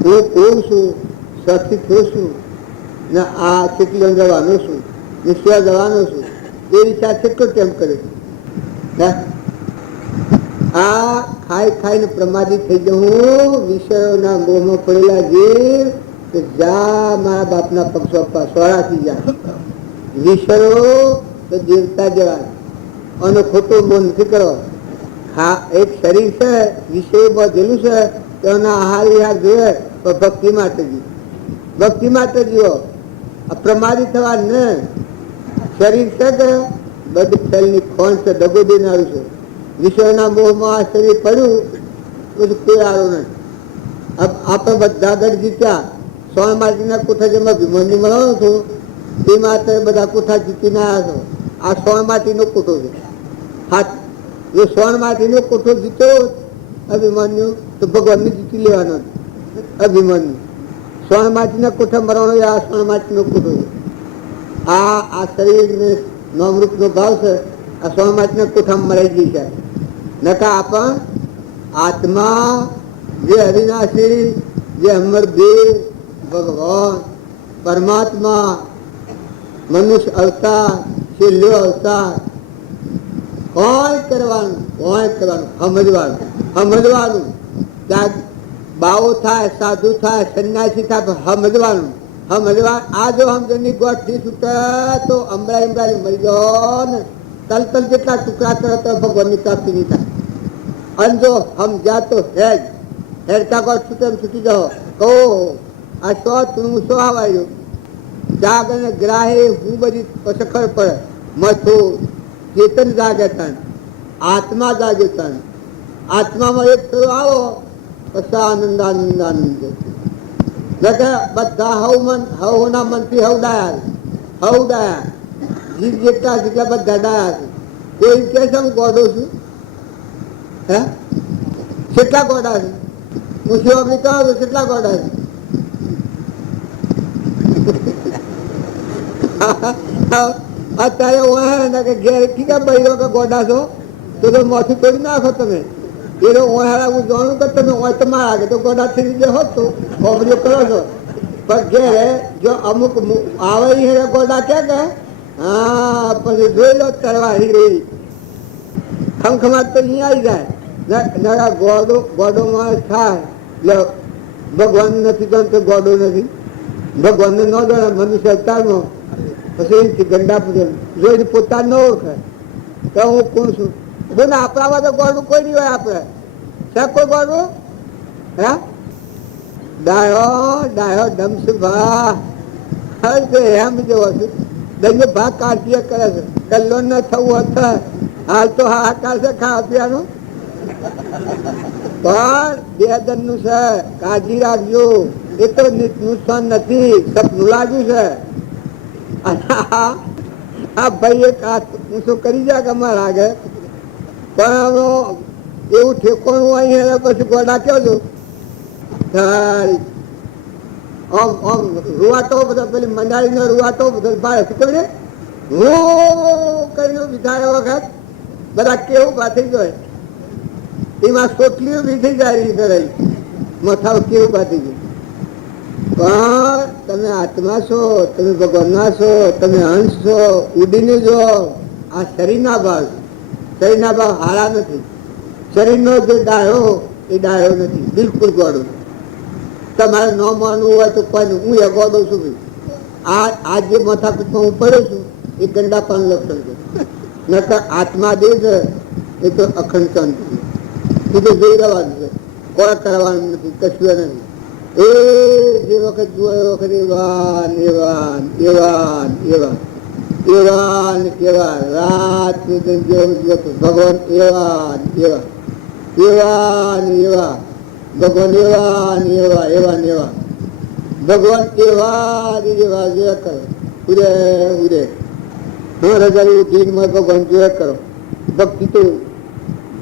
હું કોણ છું સખી છું છું ને આ કેટલી જવાનો છું નિશ્ચય જવાનો છું એ વિચાર કેટલો કેમ કરે છે આ ખાઈ ખાઈને પ્રમાદિત થઈ જવું વિષયોના મોહમાં પડેલા જીવ કે જા મારા બાપના પક્ષો સ્વરાથી જા વિષયો તો દેવતા જેવા અને ખોટું મોહ નથી કરો એક શરીર છે વિષય બધેલું છે તેના આહાર વિહાર જોઈએ તો ભક્તિ માટે જીવો ભક્તિ માટે જીવો અપ્રમાદિત થવા ને શરીર છે કે બધી ફેલની ખોણ છે ડગો દેનારું છે વિષયના મોહમાં આ શરીર પડ્યું બધું કોઈ આરો નથી આપણે બધા ગઢ જીત્યા સોન માટીના કોઠા જેમાં ભીમનની મળવાનું હતું તે માટે બધા કોઠા જીતીને આવ્યા છો આ સોન માટીનો કોઠો છે હાથ જો સોન માટીનો કોઠો જીત્યો અભિમન્યુ તો ભગવાનને જીતી લેવાનો અભિમન્યુ સોન માટીના કોઠા મરવાનો આ સોન માટીનો કોઠો છે આ શરીરને નોમરૂપનો ભાવ છે આ સોન માટીના કોઠામાં મરાઈ ગઈ છે નકા આપણ આત્મા જે અવિનાશી જે અમરદેવ ભગવાન પરમાત્મા મનુષ્ય અવતાર છેલ્લો અવતાર કોઈ કરવાનું સમજવાનું ત્યાં બાવો થાય સાધુ થાય સંન્યાસી થાય સમજવાનું આ જો સમજણની ગોઠથી છૂટે તો અમરાઈ મરી ગયો ને તલ જેટલા ટુકડા કરે તો ભગવાનની પ્રાપ્તિ નહીં થાય અને જો સમજ્યા તો હેડતા ગોઠ છૂટે છૂટી જાઓ કહો આ તું શો આવાયું જાગ અને ગ્રાહે હું બધી પછી ખબર પડે મથું ચેતન જાગે તન આત્મા જાગે તન આત્મામાં એક થયો આવો પછી આનંદ બધા હવના મનથી હવડાયા જીવ જેટલા જેટલા બધા ડાયા છે કોઈ કે છે હું ગોડો છું હે કેટલા ગોડા છે હું શિવની કહું છું કેટલા ગોડા છે અત્યારે ઘેર ઠીક બહેરો કે ગોડા છો તો મોથી તોડી નાખો તમે એ ઓહારા હું જાણું કે તમે હોય તમારા આગળ તો ગોડા થઈ જે હોત તો ખોબરીઓ કરો છો પણ ઘેરે જો અમુક આવે હેરે ગોડા કે હા પછી જોઈ લો તરવારી રહી ખમખમાટ તો અહીં આવી જાય ગોડો માણસ થાય એટલે ભગવાન નથી જાણતો ગોડો નથી ભગવાનને ન જાણે મનુષ્ય અવતારમાં પછી એમથી ગંડા પૂજન જોઈને પોતાને ન ઓળખે તો હું કોણ છું બોલે આપણામાં તો ગોળનું કોઈ નહીં હોય આપણે સાહેબ કોઈ ગોળનું હે ડાયો ડમસુભા એમ જેવો છે દૈન્ય ભાગ કાઢીએ કરે છે ગલ્લો ન થવું હતા હાલ તો હાહાકાર છે ખાવા પીવાનું પણ બે દનનું છે કાળજી રાખજો એ તો નુકસાન નથી સપનું લાગ્યું છે આ ભાઈ એક શું કરી જાય કે અમારા આગળ પણ એવું ઠેકોણું અહીં પછી ગોડા કહો છો રૂવાટો બધા પેલી મંડાળીનો રૂવાટો બધો ભારે શું કહે હું કરીને વિધારે વખત બધા કેવું બાથી જાય એમાં સોટલીઓ બી થઈ જાય રહી મથાઓ કેવું બાથી ગયું પણ તમે આત્મા છો તમે ભગવાનના છો તમે હંસ છો ઉડીને જો આ શરીરના ભાવ શરીરના ભાવ હારા નથી શરીરનો જે ડાયો એ ડાયો નથી બિલકુલ ગોડો તમારે ન માનવું હોય તો કોઈ હું એ ગોડો છું ભાઈ આ જે માથાકૂટમાં હું પડ્યો છું એ ગંડા પણ લક્ષણ છે નકર આત્મા દે છે એ તો અખંડ શાંતિ એ તો જોઈ રહેવાનું છે, કોઈ કરવાનું નથી, કશું નથી. એ જે વખત જુઓ એ વખત એવા એવા એવા એવા એવા ને કેવા રાત ભગવાન એવા એવા એવા ને એવા ભગવાન એવા ને એવા એવા ને એવા ભગવાન એવા એવા જોયા કરો. ઉરે ઉરે 2000 દિનમાં ભગવાન જોયા કરો. ભક્તિ તો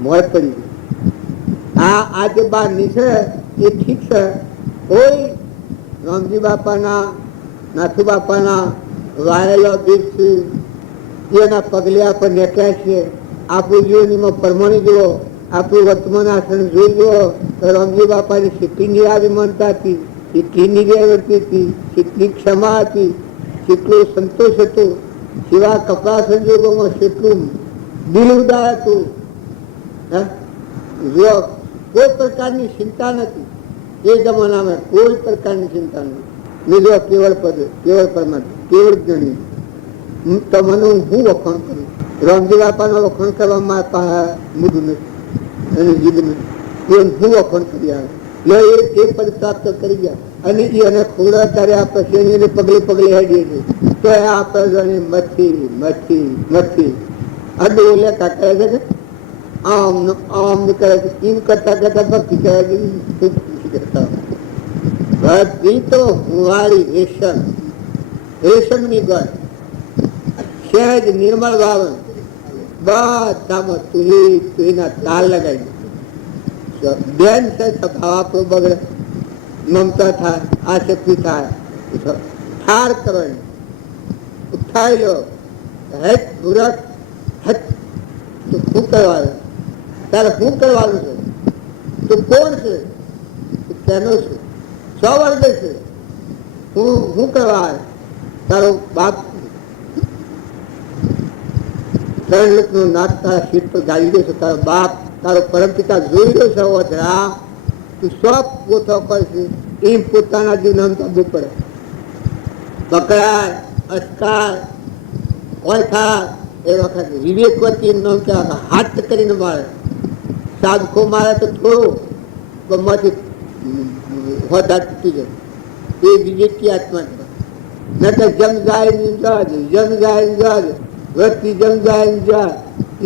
મોજ પડી. આ જે બહારની છે એ ઠીક છે. કોઈ રામજી બાપાના, નાથુ બાપાના વારેલો બીજ એના પગલે આપણે નેક્યા છીએ. આપણું જીવનીમાં પરમાણી જુઓ, આપણું વર્તમાન આસન જોઈ જુઓ તો રામજી બાપાની કેટલી નિરાવિમાનતા હતી, કેટલી નિર્વૃત્તિ હતી, કેટલી ક્ષમા હતી, કેટલું સંતોષ હતો, સેવા કપડા સંજોગોમાં કેટલું દિલ ઉદાર હતું. જો કોઈ પ્રકારની ચિંતા નથી એ જમાનામાં, કોઈ પ્રકારની ચિંતા નથી. બીજો કેવળ પદ, કેવળ પરમાત્મા, કેવળ જણી. તો મને હું વખાણ કરું? રામજી બાપાનો વખાણ કરવામાં મૂડું નથી અને જીદ નથી. એ હું વખાણ કરી આવે એ પદ પ્રાપ્ત કરી ગયા. અને એ અને ખોડા ત્યારે આ પછી પગલે પગલે હેડીએ છીએ તો આપણે મથી મથી મથી આ ડોલે કાકા છે કે આમ આમ કરે છે. એમ કરતા કરતા ભક્તિ કરતા ભક્તિ તો હુંવાળી રેશમ, રેશમની ગળ, સહેજ નિર્મળ ભાવ, બધામાં તુહીના તાલ લગાવી. બેન છે ભાવ આપણો બગડે, મમતા થાય, આસક્તિ થાય, ઠાર કરવાની, ઉઠાવી લો. હેત મુરત હેત તો શું કરવાનું? તારે શું કરવાનું છે? તું કોણ છે? તેનો છે? 100 વર્ષ છે? હું કરવા તારો બાપ 3 લોકનો નાથ તારા શીત પર ગાળી દે છે. તારો બાપ, તારો પરમપિતા જોઈ રહ્યો છે. ઓધરા તું સબ ગોથો કરશે એમ પોતાના જીવન સમજવું પડે. પકડાય, અટકાય, ઓળખાય એ વખત વિવેકવતી એમ નામ કહેવાય. હાથ કરીને મારે, સાબકો મારે તો થોડું ગમવાથી હોદા તૂટી જાય. એ વિવેકી આત્મા છે. ન તો જમ જાય ને જજ, જમ જાય ને જજ, વૃત્તિ જમ જાય ને જજ.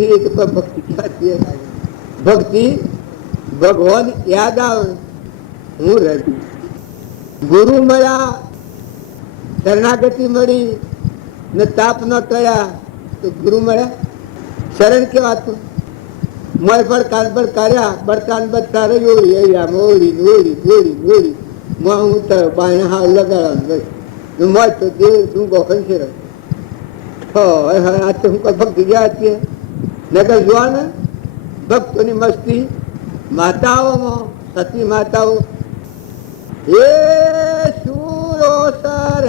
એ તો ભક્તિ ક્યાંથી? ભક્તિ ભગવાન યાદ આવે હું રડું. ગુરુ મળ્યા, શરણાગતિ મળી ને તાપ ન ટળ્યા તો ગુરુ મળ્યા. શરણ કેવાતું મોય પર કાનપર કર્યા બરતાન બતા રહ્યો મોડી મોડી મોડી મોડી હું તો બાય હા લગાડવાનું મોય તો દેવ તું ગોખન છે. આ તો હું કોઈ ભક્તિ ગયા છીએ નગર જોવા ને ભક્તોની મસ્તી. માતાઓમાં સતી માતાઓ એ સુરો સર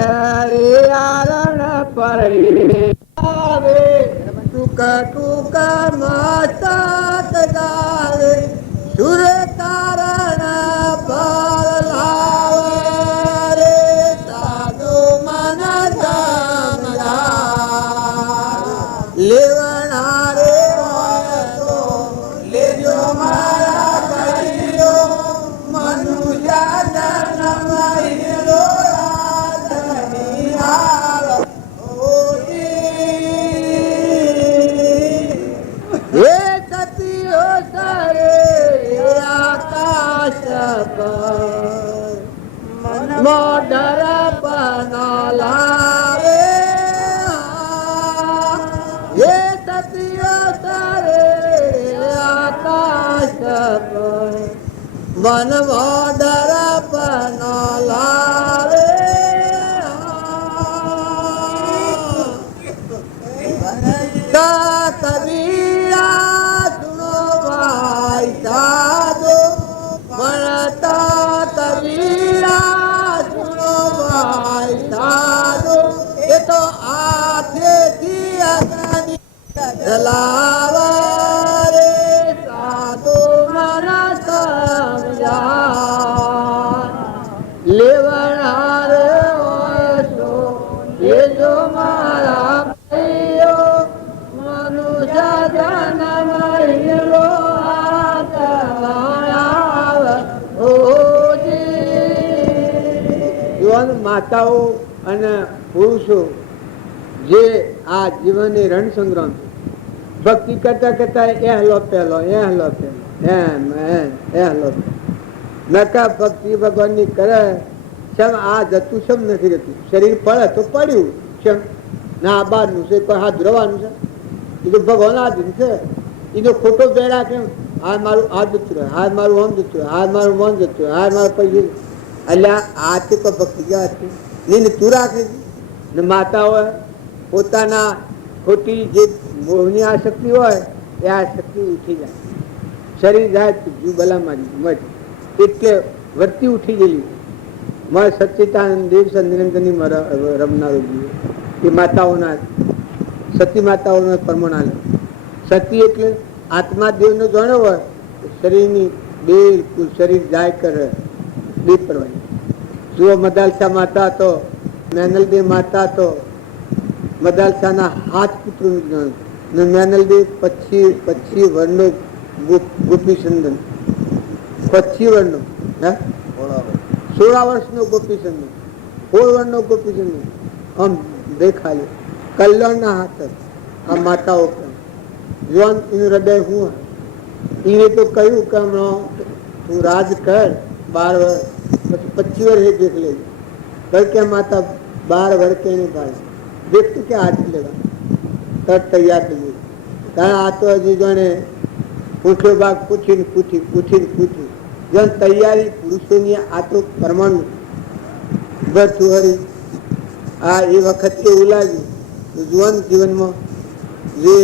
રે આરણ પર આવે ટૂંકા ટૂંકા માતા ગાવે સુર તારણ પર લાવે રે સાધુ મન જામલા લેવણા રે હોય તો લેજો મારા કહીઓ મનુષ્ય જન્મ હીરો રાધની હાલ હે સતીઓ સરે આકાશ પર મોઢર બનાલાવે હે સતીઓ સરે આકાશ પર વન મોઢર બનાલાવે કબીરા સુનો ભાઈ સાધો ભણતા કબીરા સુનો ભાઈ સાધો એ તો આથેથી અગ્નિ જલાવા રે સાધુ મન સમજા લેવણા રે હોય તો લેજો મારા મનુષ્ય જન્મ હીરો આતવા ભગવાન માતાઓ અને પુરુષો જે આ જીવનની રણસંગ્રામ ભક્તિ કરતા કરતા પહેલો એમ નકા ભક્તિ ભગવાનની કરે સમ આ જતું સમ નથી રહેતું. શરીર પડે તો પડ્યું સમ ના આ બહારનું છે કોઈ હાથ ધોવાનું છે એ તો ભગવાન આધીન છે. એનો ખોટો બેડા કેમ આ મારું આ જતું રહે, આ મારું આમ જતું રહે, આ મારું મન જતું રહે, આ મારું પૈસા એટલે આ તે કોઈ ભક્તિ ક્યાં હતી ને તું રાખે છે ને માતાઓ પોતાના ખોટી જે મોહની આસક્તિ હોય એ આસક્તિ ઉઠી જાય. શરીર જાય જીવ બલામાં મજ એટલે વર્તી ઉઠી ગયેલી મારે સચ્ચિદાનંદ દેવ નિરંજનની રમનારો એ માતાઓના સતી માતાઓનો પ્રમાણ લે. સતી એટલે આત્મા દેવનો જાણ્યો હોય શરીરની બિલકુલ શરીર જાય કરે બે પરવાની. જુઓ મદાલસા માતા તો મેનલદેવ માતા તો મદાલસાના 7 પુત્રોનું જ્ઞાન ને મેનલદેવ 25 વર્ણો ગોપીચંદન 25 વર્ણો 16 વર્ષનો ગોપીચંદન 16 વર્ણનો ગોપીચંદન આમ દેખાય કલ્યાણના હાથ આ માતાઓ જોન એનું હૃદય હું એને તો કહ્યું કે તું રાજ કર 12 વર્ષ પછી 25 વર્ષે દેખ લેજો કઈ કે માતા 12 વર્ષ કે નહીં ભાઈ દેખતું કે હાથ લેવા તર તૈયાર થઈ ગયું. કારણ આ તો હજી જાણે પૂછ્યો ભાગ પૂછી જણ તૈયારી પુરુષોની આ તો પરમાણુ બધું હરી આ એ વખત એવું લાગ્યું જુવાન જીવનમાં જે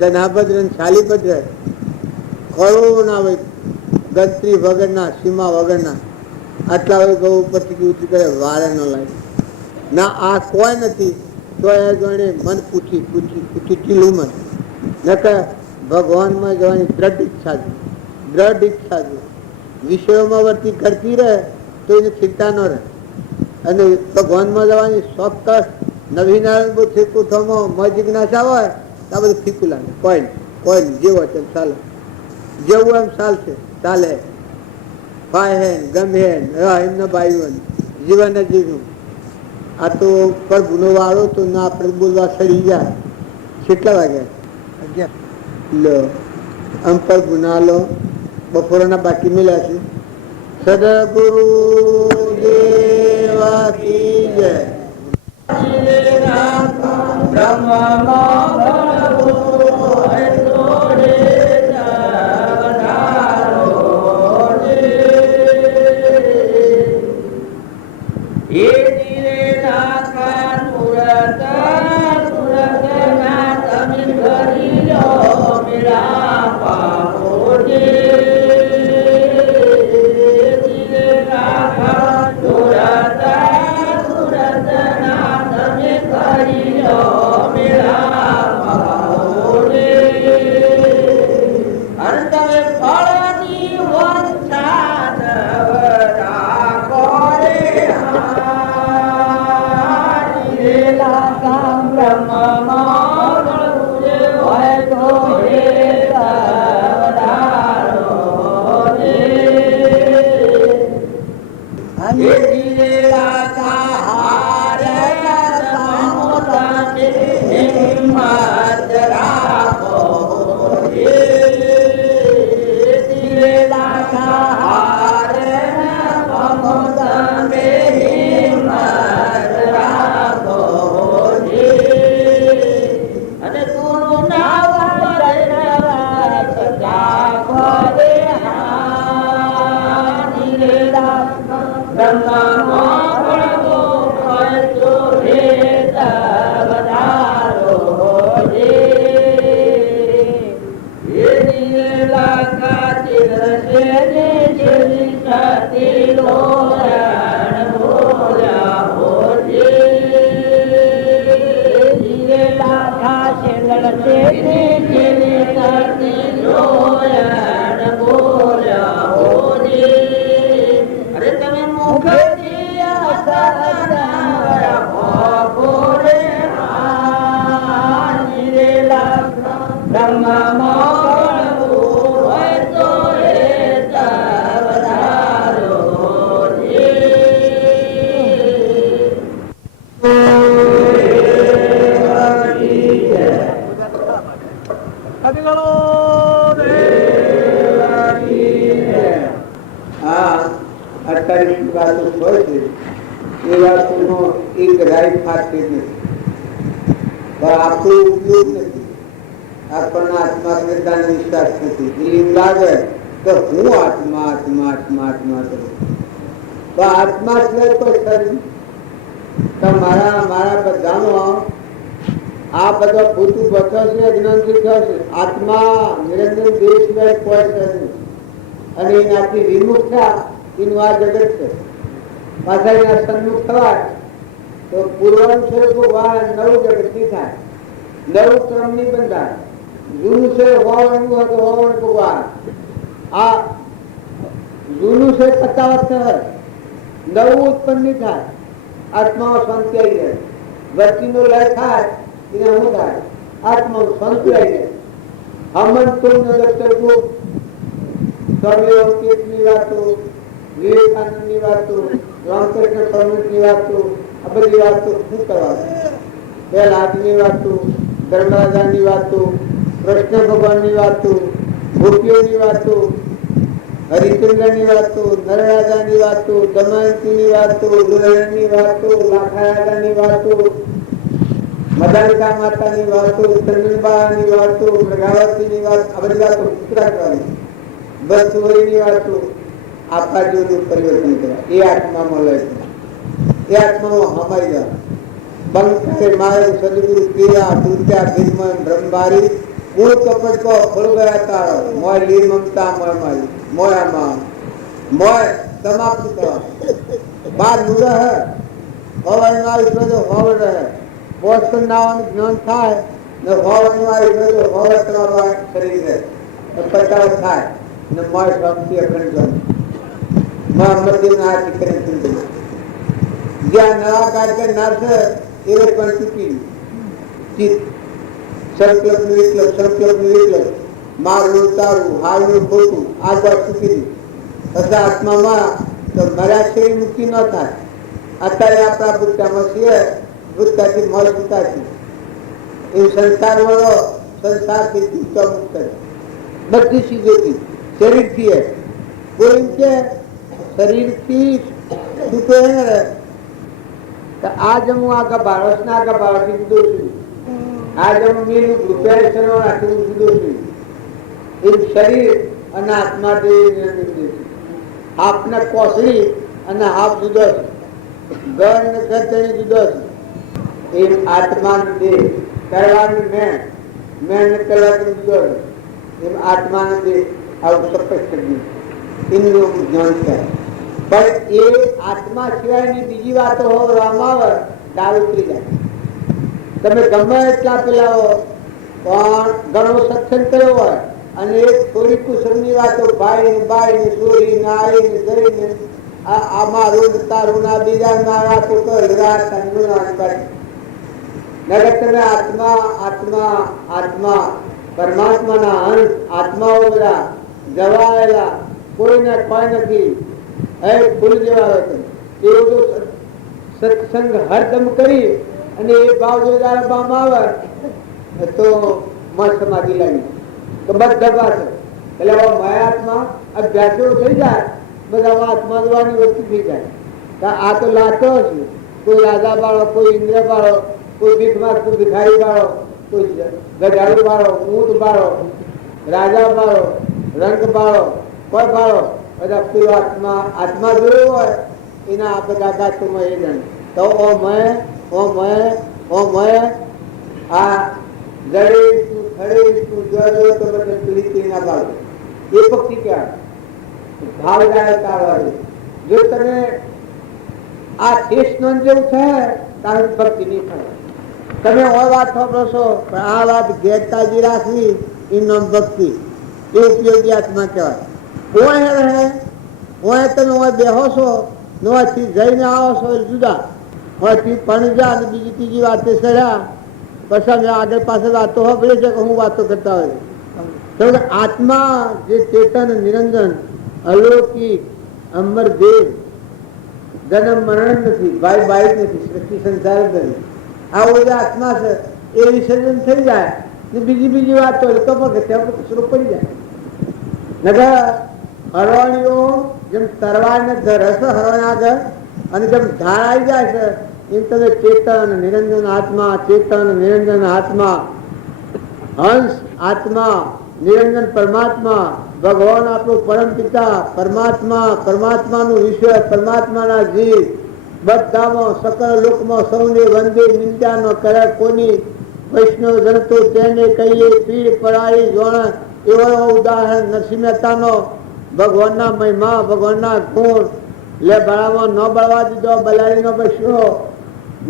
ધનાભદ્ર શાલીભદ્ર કરોડો ના હોય ગંત્રી વગરના સીમા વગરના આટલા હોય ગૌ ઉપરથી ઉતરી કરે વારે ન લાગે ના આ કોઈ નથી તો એ જોડે મન પૂછી ટીલું મન નકર ભગવાનમાં જવાની દ્રઢ ઈચ્છા છે વિષયોમાં વર્તી કરતી રહે તો એને ચિંતા ન રહે અને ભગવાનમાં જવાની ચોક્કસ નવીનારાયણ બહુ ફીકુથોમાં મ જિજ્ઞાસા હોય તો આ બધું ફીકું લાગે કોઈ જેવો છે ચાલે જેવું એમ ચાલે ભાઈ હે ગમે હે એમના ભાઈઓ જીવન જીવ્યું. આ તો પ્રભુનો વાળો તો ના આપણે બોલવા સડી જાય. કેટલા વાગ્યા લો આમ પ્રભુ ના લો બપોરના બાકી મળ્યા છે. સદગુરુ દેવા કી જય. ધનુષ હોય છે એ વાતનો એક રાઈટ ફાટ નથી, પણ આપણો ઉપયોગ નથી, આપણને આત્મા શ્રદ્ધાનો વિશ્વાસ નથી. એવું લાગે તો હું આત્મા આત્મા આત્મા આત્મા કરું, તો આત્મા સિવાય કોઈ શરીર તો મારા બધાનો આ બધા ભૂતું બચો છે, અજ્ઞાનથી થયો છે. આત્મા નિરંજન દેહ સિવાય કોઈ શરીર નથી, અને એનાથી વિમુખ થયા એનું આ જગત છે. પાછા એના સન્મુખ થવાય તો પૂર્વનું છે ભગવાન નવું જગત ની થાય, નવું ક્રમ ની બંધાય. જૂનું છે હોવાનું હતું હોવાનું ભગવાન, આ જૂનું છે પચાવત હોય, નવું ઉત્પન્ન નહીં થાય. આત્મા શાંતિ આવી જાય, વસ્તીનો લય થાય એને શું થાય? આત્મા શાંતિ આવી જાય. હમન તુમ દત્તર ગુપ સ્વામી અંકિતની વાતો, વિવેકાનંદની વાતો, રામકૃષ્ણ પરમહંસની વાતો, આ બધી વાતો શું કરવાનું? પ્રહલાદની વાતો, ધર્મરાજાની વાતો, કૃષ્ણ ભગવાનની વાતો, ગોપીઓની વાતો, હરિચંદ્રની વાતો, નરરાજાની વાતો, દમયંતીની વાતો, લુલણની વાતો, લાખારાજાની વાતો, મદાલિકા માતાની વાતો, ચંદ્રબાની વાતો, મૃગાવતીની વાતો, આ બધી વાતો પૂરા કરવાની. બસુવરીની વાતો, આપણા જીવનનું પરિવર્તન કરવા એ આત્મામાં લે છે, એ આત્મામાં હમાઈ જાય. બંકારે મારે સદગુરુ પીરા દૂત્યા ભીમન બ્રહ્મબારી મૂળ કપટ કો ફળ ગયા તારો મોય લીર મમતા મોય મારી મોયામાં મોય સમાપ્ત કરવા. બાર નુર હે હવાઈ આવી તો હવળ રહે, બોસ્ટન નાવાનું જ્ઞાન થાય ને હવાઈ આવી તો હવળ કરવા શરીર રહે, પચાવ થાય ને મોય શાંતિ અખંડ મોહમ્મદના હાથ કરે જ્યાં નવા કાર્ય નારશે એવે પણ ચૂકી ચિત્ત સંકલ્પનું વિકલ્પ, સંકલ્પનું વિકલ્પ, મારું તારું હાલનું ખોટું આ વાત ચૂકી દીધું. પછી આત્મામાં તો મર્યા છે મુક્તિ ન થાય. અત્યારે આપણા બુદ્ધામાં છીએ, બુદ્ધાથી મળ બુદ્ધાથી એ સંસાર વાળો સંસારથી ચૂકતા મુક્ત બધી ચીજોથી શરીરથી કોઈ કે શરીરથી છૂટો રહે તો આજ હું આગળ બાળસના આગળ બાળથી જુદો છું, આજ હું મેલું પ્રિપેરેશન આટલું જુદો છું. એ શરીર અને આત્મા બે હાફના કોસડી અને હાફ જુદો છે, ઘર ને ઘર તેની જુદો છે. એ આત્માનું દેહ કરવાનું મેન ને કરવાનું જુદો છે. એમ આત્માનો દેહ આવું સપષ્ટ કરી એનું જ્ઞાન થાય. પણ એ આત્મા સિવાયની બીજી વાતો હોવામાં આવે દારૂ ઉતરી જાય. તમે ગમે એટલા પેલાઓ પણ ઘણો સત્સંગ કર્યો હોય અને એક થોડી કુસુમની વાતો ભાઈ ને બાઈ ને ચોરી ને આવી ને જઈ ને આ મારું તારું ના બીજા ના વાતો નગર તમે આત્મા આત્મા આત્મા પરમાત્માના અંશ આત્માઓ બધા જવાયેલા કોઈને કોઈ નથી. ફૂલ જેવા એવો સત્સંગ હરદમ કરી અને એ ભાવ જો બામાં આવે તો મન સમાધિ લાગી તો બધા પાસે એટલે મયાત્મા અભ્યાસો થઈ જાય, બધા આત્મા જોવાની વસ્તુ થઈ જાય. આ તો લાતો છે, કોઈ રાજા વાળો, કોઈ ઇન્દ્ર વાળો, કોઈ ભીખ માગતો ભિખારી વાળો, કોઈ ગજાડુ વાળો, ઊંટ વાળો, રાજા વાળો, રંગ વાળો, કોઈ વાળો બધા પૂરો આત્મા આત્મા જોયો હોય એના આ બધા ગાતોમાં એ જાણે તો આ જડેશું ખડેશું જો તો બધા પ્રીતિ ના ભાવ એ પક્ષી કહેવાય ભાવ જાય તારવાળી. જો તમે આ શેષ નોંધ જેવું છે તારે ભક્તિ નહીં થાય. તમે ઓર વાત સાંભળશો પણ આ વાત ગેરતાજી રાખવી એ નામ ભક્તિ, એ ઉપયોગી આત્મા કહેવાય. ઓય રહે ઓય તમે ઓય બેહો છો નોથી જઈને આવો છો જુદા ઓયથી પણ જા અને બીજી ત્રીજી વાતે ચડ્યા પછી અમે આગળ પાછળ વાતો સાંભળે છે કે હું વાતો કરતા હોય. તો આત્મા જે ચેતન નિરંજન અલૌકિક અમર દેવ જન્મ મરણ નથી, ભાઈ બાઈ નથી, સૃષ્ટિ સંસાર નથી, આ બધા આત્મા છે એ વિસર્જન થઈ જાય ને બીજી વાતો કપડ ત્યાં કચરો પડી જાય. નગર અરવાણીઓ જેમ તરવારને રસ હરણ આગળ અને જેમ ધાર આવી જાય છે એમ તમે ચેતન નિરંજન આત્મા, ચેતન નિરંજન આત્મા, હંસ આત્મા, નિરંજન પરમાત્મા, ભગવાન આપણું પરમ પિતા, પરમાત્મા, પરમાત્માનું ઈશ્વર, પરમાત્માના જીવ, બધામાં સકળ લોકમાં સૌને વંદે નિંદા ન કરે કોની. વૈષ્ણવ જનતો તેને કહીએ પીડ પરાઈ જોણ. એવો ઉદાહરણ નરસિંહ મહેતાનો. ભગવાનના મહિમા, ભગવાનના ગુણ લે બળામાં ન બળવા દીધો, બલાડીનો બસ્યો.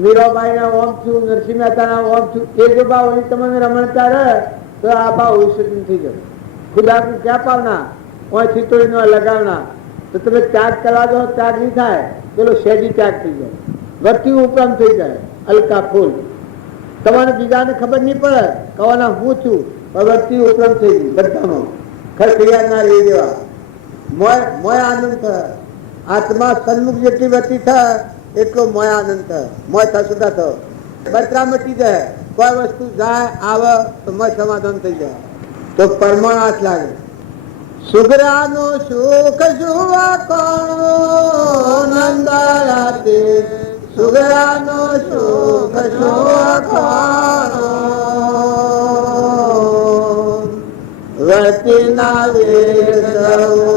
મીરાબાઈને ઓમ છું, નરસિંહ મહેતાના ઓમ છું. એ જો ભાવ અહીં તમને રમણતા રહે તો આ ભાવ વિસર્જન થઈ જાય. ખુદા ક્યાં પાવના ઓય છીતોડી ન લગાવના તો તમે ત્યાગ કરવા દો, ત્યાગ નહીં થાય. પેલો શેજી ત્યાગ થઈ જાય, વર્તી ઉપરાંત થઈ જાય. અલકા ફૂલ તમારે બીજાને ખબર નહીં પડે કવાના હું છું, પણ વર્તી ઉપરાંત થઈ ગઈ બધામાં. ખરખરિયા ના લઈ દેવા મોય આનંદ થાય. આત્મા સન્મુખ જેટલી વર્તી થાય એટલો મોય આનંદ થાય. મોય થશુતા થયો બતરા મટી જાય. કોઈ વસ્તુ જાય આવે તો મોય સમાધાન થઈ જાય. તો પરમાણાસ લાગે. સુગરાનો સુખ સુવા કોણ નંદાયાતે, સુગરાનો સુખ સુવા કોણ વર્તિના વેદવો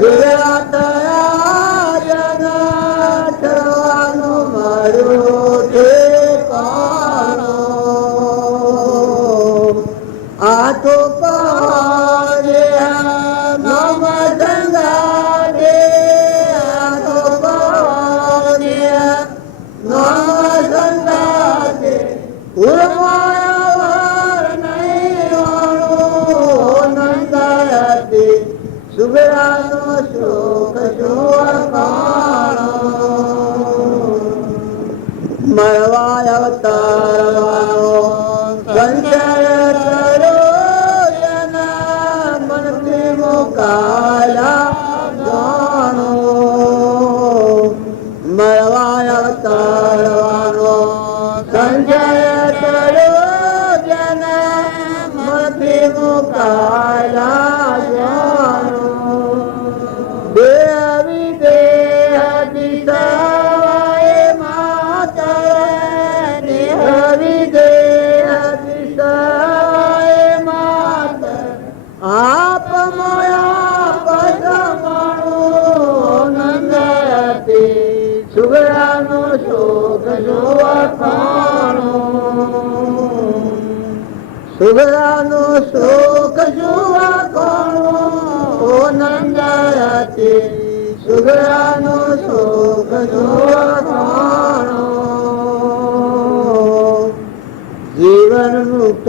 વિરાતયા જના થવાનું મારું ઠેકાણો. આ તો સુગરાનો શોક શોકાણો. મળવા અવતારવાનો સંશય કર્યો એના મનથી મુકાયા જાણો. મળવા અવતારવાનો સંશય કર્યો જેના મનથી મુકાયા જાણો. દેવી દેહ દિશાએ માતા, દેવી દેહ દિશાએ માતા, આપ મોયા પસમાણો નંદાયાતે, સુગરાનો શોક જોવા ખાણો. સુગરાનો શોક જોવા કોણો ઓ નંદાયાતે, સુગરાનો શોક જોવા કોણો. જીવન મુક્ત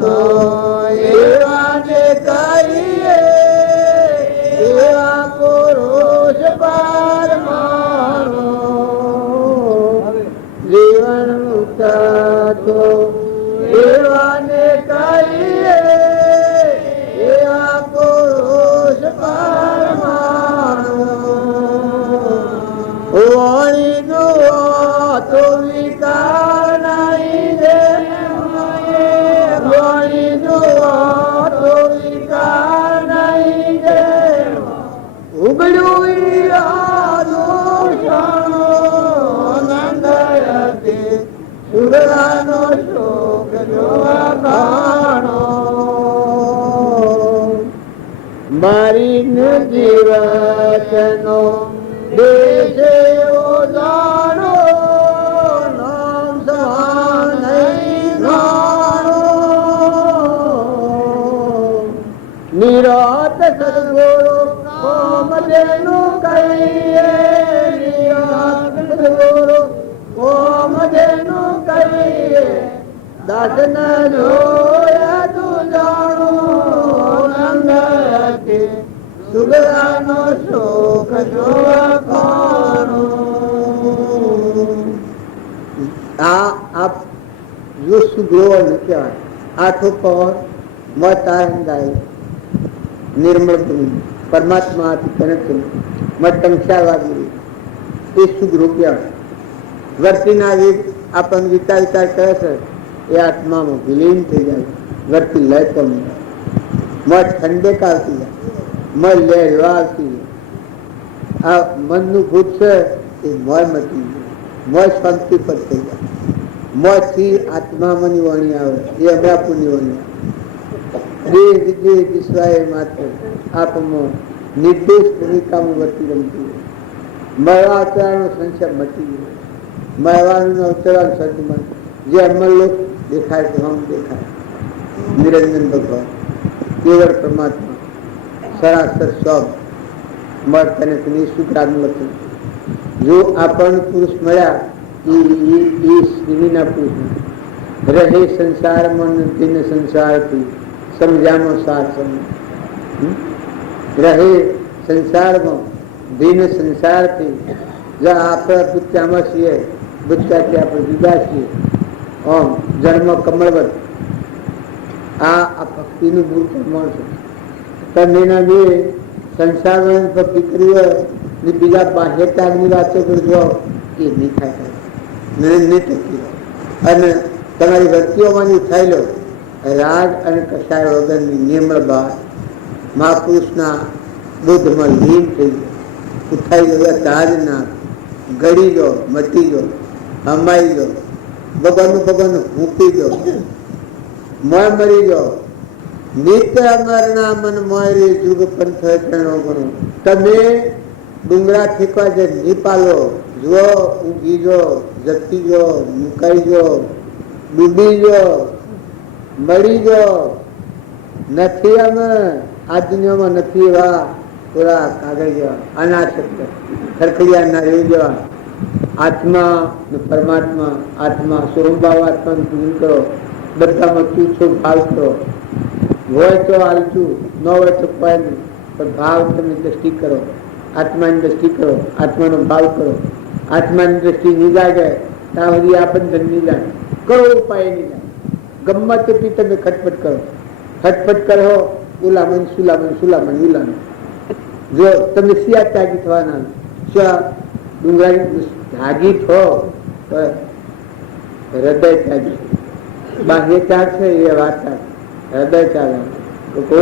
તો એવાને કહીએ, એવા પુરુષ પરમાણો. જીવન મુક્ત તો એવાને કહીએ, એવા પુરુષ પરમાણુ. વાણી જુઓ તો વિકાર નહીં દે, વાણી જુઓ તો વિકાર નહીં દે. ઉગડ્યું ઈરાનું નંદાયાતે, સુગરાનો શોક જોવા ખાણો. મારી જીવતનો દેશે જાણો, નામ સમાન નહીં જાણો. નિરાત સદગુરુ ઓમ જેનું કહીએ, નિરાત સદગુરુ ઓમ જેનું કહીએ. દાસન જોયા તું જાણો નંદાયાતે, સુગરાનો શોક જોવા કોણો. આ જો સુગ્રો કહેવાય. આઠો પવન મત આનંદાય નિર્મળ પરમાત્મા કનેક્ટ મત સંસારવાદી એ સુગ્રો કહેવાય. વર્તીના વેગ આપણને વિચાર વિચાર કરે છે એ આત્મામાં વિલીન થઈ જાય. વર્તી લય તો મત ઠંડક આવતી જાય, મત લહેરો આવતી જાય. આ મનનું ભૂત છે એ મોય મટી ગયું, મોય શાંતિ પર થઈ જાય. મોયથી આત્મામાંની વાણી આવે એ અમરાપુરની વાણી આવે. દેહ વિદેહ દિશવાય માત્ર આપમાં નિર્દેશ ભૂમિકામાં વર્તી રમતી હોય. મળવા અવતરણનો સંશય મટી ગયો. મળવાનું અવતરણ સદમાં જે અમરલોક દેખાય છે હમ દેખાય નિરંજન ભગવાન કેવળ પરમાત્મા સરાસર સબ મળતા નથી. નિઃશુદ્રાનું લખન જો આપણને પુરુષ મળ્યા એ શ્રીના પુરુષ રહે સંસારમાં તેને સંસારથી સમજામાં સાર સમજ રહે સંસારમાં ભીન સંસારથી આપણે બુચ્ચામાં છીએ, બુચ્ચાથી આપણે જુદા છીએ. ઓમ જન્મ કમળવત આ ભક્તિનું મૂળ પ્રમાણ છે. તમે એના બે સંસારમાં ભક્તિ કરી હોય ને બીજા બાહ્ય ત્યાગની વાતો કરજો એ નહીં થાય, નહીં ટકી. અને તમારી વર્તીઓમાંની થયેલો રાગ અને કસાય વગરની નિર્મળ બાદ મહાપુરુષના બુદ્ધમાં લીન થઈ ગયો. ઉઠાઈ ગયો તાજ ના ગળી ગયો, મટી ગયો, હમાઈ ગયો, ભગવાન મૂકી ગયો, મોય મરી ગયો. નિત્ય અમરના મન મોય જુગ પંથ ચરણો ગણો. તમે ડુંગરા ઠેકવા જે નીપાલો જો ઊંઘી જો, જતી જો, મુકાઈ જો, ડૂબી જો, મળી જો. નથી અમે આ દુનિયામાં નથી એવા થોડા કાગળ જેવા અનાશક્ત ખરખડિયા ના રહી જવા. આત્મા પરમાત્મા આત્મા સ્વરૂપભાવ આત્માનું પૂજન કરો. બધામાં ચૂછો ભાવ કરો. હોય તો હાલતું, ન હોય તો કોઈ નહીં, પણ ભાવ તમે દ્રષ્ટિ કરો. આત્માની દ્રષ્ટિ કરો, આત્માનો ભાવ કરો. આત્માની દ્રષ્ટિ નિજાગે ત્યાં સુધી આ બંધન નિજાગે. કરો ઉપાય નિજાગે. ગમત થી તમે ખટપટ કરો. ખટપટ કરો ઉલામન સુલામન સુલામન ઉલામન. જો તમે સિયા ત્યાગી થવાના ડુંગરાની ત્યાગી થો તો હૃદય ત્યાગી. બાહ્ય ત્યાગ છે એ વાત હૃદય ત્યાગ કો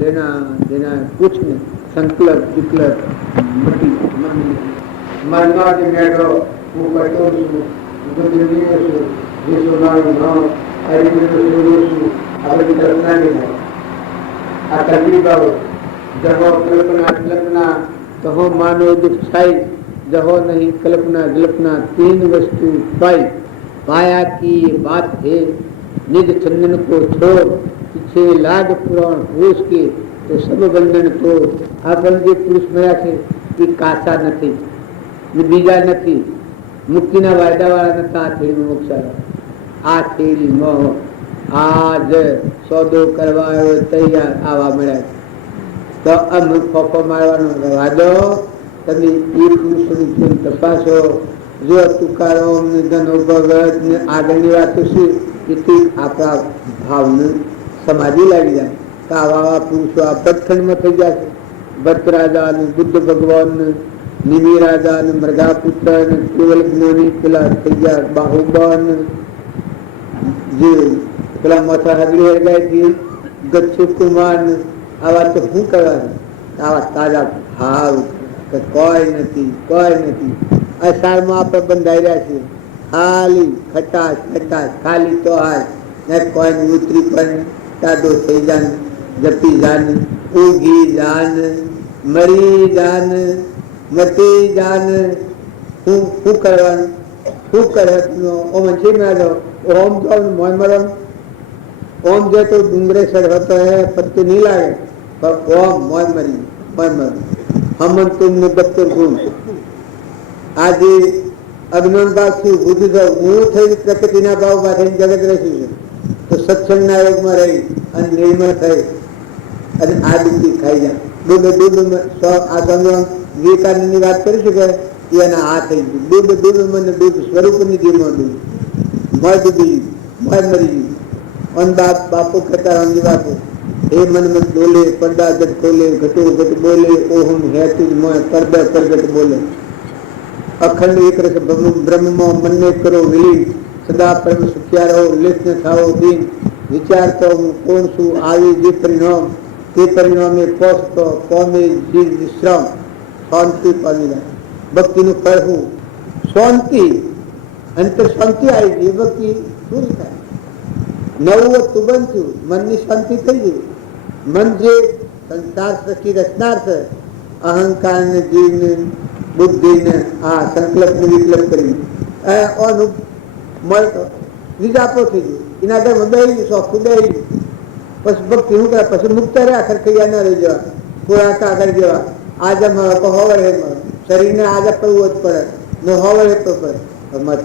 લેના દેના કુછ નહીં. સંકલ્પ વિકલ્પ મટી મનમાં જે મેળો હું કરતો છું, ગુજરીઓ છું, જે સોનાનું નામ હરિનું છું, આ બધી કલ્પના નહીં થાય. આ તકલીફ બાબત જહો કલ્પના કલ્પના તહો માનો દુઃખ થાય. जहो नहीं कल्पना जल्पना तीन वस्तु पाई. पाया की बात है निज चंदन को छोड़ पीछे लाग पुराण पुरुष के तो सब बंधन तो. आपन जे पुरुष મળ્યા છે એ કાચા નથી ને બીજા નથી. મુક્તિના વાયદાવાળા નતા. આ થેલીમાં મોક્ષ આ થેલી મોહ આજ સોદો કરવા આવ્યો તૈયાર આવા મળ્યા તો અમ ફોફો મારવાનો રવા દો. તમે એ પુરુષોની જીવન તપાસો. જો તુકારામ ને ધનો ભગત ને આગળની વાતો છે એથી આપણા ભાવને સમાધિ લાગી જાય તો આવા પુરુષો આ બદખંડમાં થઈ જશે. ભટ્ટ રાજા ને બુદ્ધ ભગવાન ને નિમિ રાજા ને મૃગાપુત્ર ને કેવલ જ્ઞાની પેલા થઈ ગયા બાહુબન જે પેલા મોટા હગડી હરગાયથી ગચ્છુ કુમાર ને આવા તો શું કરવાનું. આવા તાજા ભાવ કોઈ નથી, કોઈ નથી. અસારમાં આપણે બંધાઈ રહ્યા છીએ. ખાલી ખટાશ ખટાશ ખાલી તો હાલ કોઈ ઉતરી પણ ટાઢો થઈ જાન, જપી જાન, ઉગી જાન, મરી જાન, મટી જાન. શું કરવાનું? શું કરે? ઓમ છે મેળો ઓમ તો મોય મરમ. ઓમ જો તો ડુંગરેશ્વર હોતો હે પત્તું નહીં લાગે પણ ઓમ મોય મરી મોય મર હમન તુમને દફતર ગુણ. આજે અજ્ઞાન ભાવ છું, બુદ્ધિ ભાવ હું થઈ પ્રકૃતિના ભાવ બાંધીને જગત રહેશું છે તો સત્સંગના યોગમાં રહી અને નિર્મળ થઈ અને આ દુઃખી ખાઈ જાય. દૂધ આ ભગવાન વિવેકાનંદની વાત કરીશું કે એના આ થઈ ગયું. દૂધ મને દૂધ સ્વરૂપની ધીમો દૂધ મોય ડૂબી મોય મરી ગયું. અન બાપો કહેતા રામજી બાપુ એ મન મત બોલે પડદા જટ ખોલે ઘટો ઘટ બોલે ઓહમ હેતુ મોય પડદા પરગટ બોલે. અખંડ એક રસ બ્રહ્મમાં મનને કરો વિલીન. સદા પરમ સુખ્યા રહો લેખ ન થાઓ દીન. વિચારતો હું કોણ છું આવી જે પરિણામ તે પરિણામે પહોંચતો કોમે જીવ વિશ્રામ. શાંતિ પામી જાય. ભક્તિનું ફળ શું? શાંતિ. અંતર શાંતિ આવી ગઈ, ભક્તિ પૂરી થાય. નવું વસ્તુ બનશું, મનની શાંતિ થઈ ગઈ. મન જે સંસાર સૃષ્ટિ રચનાર છે, અહંકાર ને જીવ ને બુદ્ધિ ને આ સંકલ્પ ને વિકલ્પ કરી મળતો વિજાપો થઈ ગયો. એના આગળ દઈ સોખું દઈ પછી ભક્તિ શું કરે? પછી મુક્ત રહ્યા, ખરખૈયા ના રહી જવા, પુરા કાગળ જેવા. આજે મળે તો હોવર હે મળે, શરીરને આજે પડવું જ પડે ને હોવર હે તો પડે. મત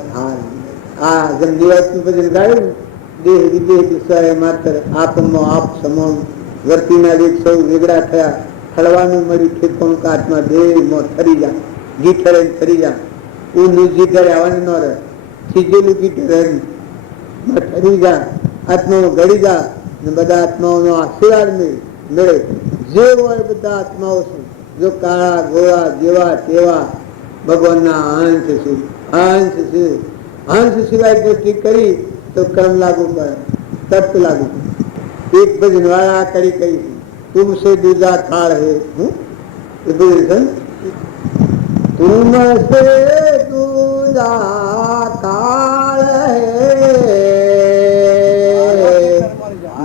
આ જેમ દિવસનું ભજન ગાયું, દેહ વિદેહ દિશાએ માત્ર આપમો આપ સમો વર્તીના વેગ સૌ વેગળા થયા. ખડવાનું મળ્યું ઠેકોણ કાટમાં દેહમાં ઠરી જા, ઘી ઠરે ઠરી જા. હું નિજી ઘરે આવવાનું ન રહે, ખીજેલું ઘી ઠરે ઠરી જા, આત્માઓ ગળી જા ને બધા આત્માઓનો આશીર્વાદ મળે. જે હોય બધા આત્માઓ છે, જો કાળા ગોળા જેવા તેવા ભગવાનના અંશ છે. અંશ છે. અંશ સિવાય દ્રષ્ટિ કરી તો કર્મ લાગુ પડે, તત્વ લાગુ પડે. એક ભજન વાળા કરી કહી તુમસે દૂજા કાળ હે. એ ભજન તુમસે દૂજા કાળ હે,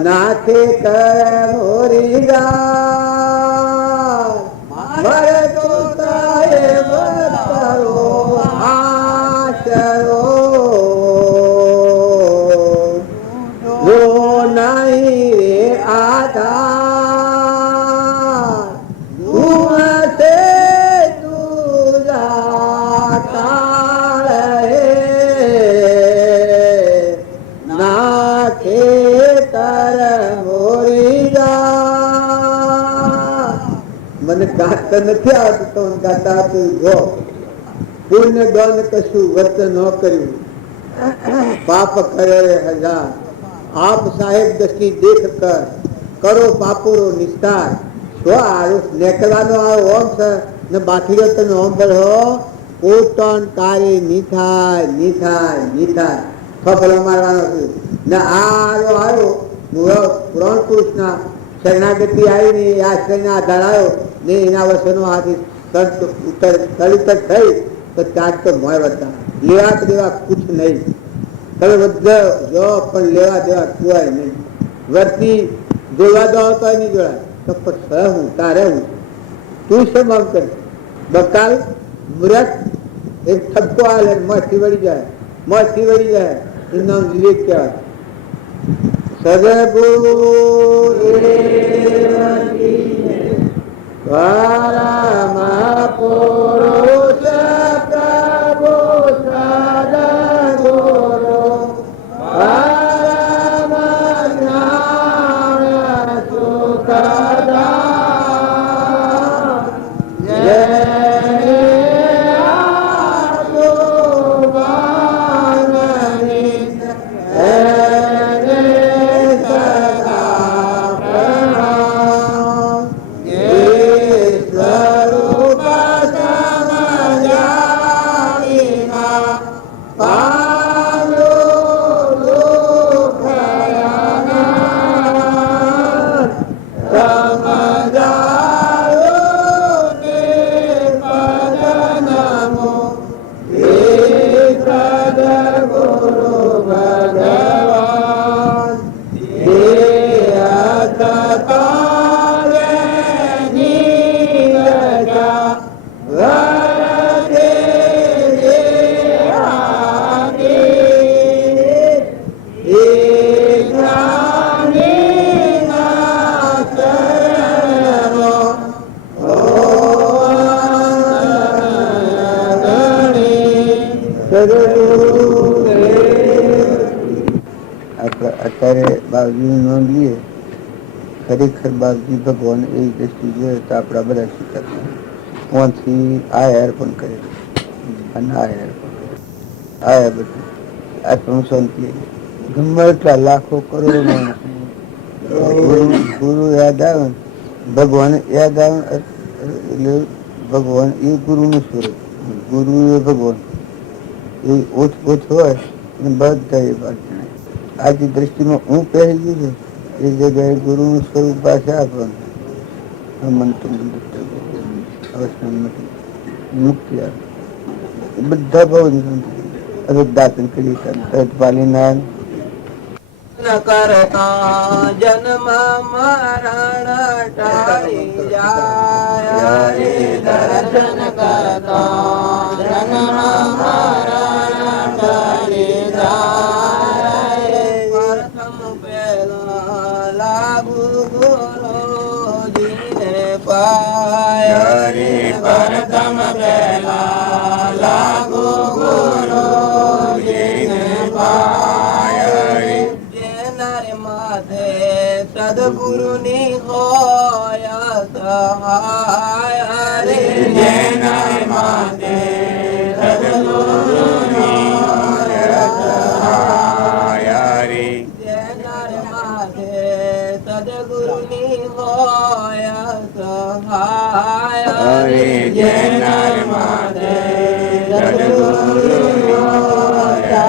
નાથે કર મોરી જા, મરે તો સાહેબ તારો આશરો. જો નહીં રે આધાર, તુમસે દૂજા કાળ હે, નાથે કર મોરી જા. મને ગાતા નથી આવતું, ગાતા તું જો. પુણ્ય દાન કશું વર્ત ન કર્યું, પાપ કરે હજાર. આપ સાહેબ દ્રષ્ટિ દેખ કર, કરો પાપુરો નિસ્તાર. સ્વ આયુષ નેકળવાનો આ ઓમ છે ને બાકી તમે ઓમ ભરો પોતાન કાર્ય નિથાય નિથાય નિથાય. સફળ મારવાનો છે ને આરો આવ્યો પુરાણ પુરુષના શરણાગતિ આવી ને આશ્રયના આધાર આવ્યો ને એના વસનો હાથી તળ થઈ તો ત્યાં તો મોય વધતા લેવા દેવા કુછ નહીં. તમે બધા જો પણ લેવા દેવા કુવાય નહીં. વર્તી જોવા દો તો નહીં જોડાય તો પણ હું તારે હું તું શું માંગ કરે? બકાલ મૃત એક ઠપકો આવે મોથી વળી જાય, મોથી વળી જાય. એનું નામ વિવેક કહેવાય. સદગુરુ દ્વારા પુરુષ પ્રભુ સદગુરુ પરમ જ્ઞાન સુખદાન. જય અત્યારે બાવજીની નોંધ લઈએ. ખરેખર બાવજી ભગવાન એવી દ્રષ્ટિ જોઈએ તો આપણા બધા શીખતા ત્યાંથી આ હેર પણ કરે અને આ હેર પણ કરે. આ બધું આત્મ શાંતિ ગમે એટલા લાખો કરોડો માણસ ગુરુ યાદ આવે, ભગવાન યાદ આવે એટલે ભગવાન એ ગુરુનું સ્વરૂપ. ગુરુ એ ભગવાન એ ઓછ હોય અને બધા એ વાત જણાય. આજની દ્રષ્ટિમાં હું પહેરી ગયું છે એ જગ્યાએ ગુરુનું સ્વરૂપ પાસે આપવાનું. મંત્ર અવશ્ય નથી. મુક્તિ આવે. બધા બહુ દાતન કરી પાલીનાથ કરતા જન્મ મરણ ટાળી જાય રે દર્શન કરતા જન્મ મરણ ટાળી જાય પ્રથમ પેલા લાગુ ગુરુજીને પાય રે પ્રથમ પેલા લાગુ ગુરુજીને પાય સદગુરુની હોય સહાય રે જેના માથે સદગુરુની હોય સહાય રે જેના માથે સદગુરુની હોય સહાય રે જેના માથે સદગુરુની હોય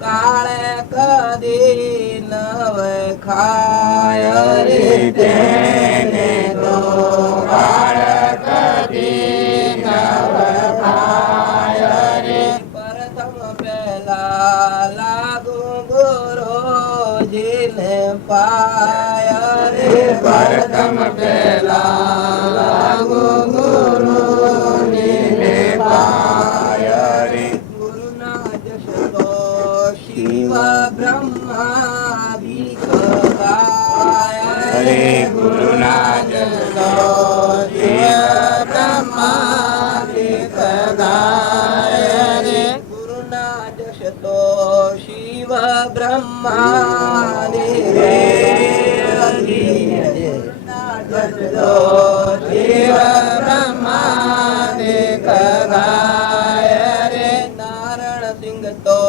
કાળે કદી નવ ખાય રે તેને તો કાળે કદી નવ ખાય રે પ્રથમ પેલા લાગુ ગુરુજીને પાય રે પ્રથમ પેલા લાગુ ગુરુજીને પાય રે શિવ બ્રહ્માદિ ગાય રે ગુરુના જનો શિવ બ્રહ્માદિ ગાય રે ગુરુના જશ તો શિવ બ્રહ્માદિ રે શિવ બ્રહ્માદિ ગાય રે નારાયણ સિંહ તો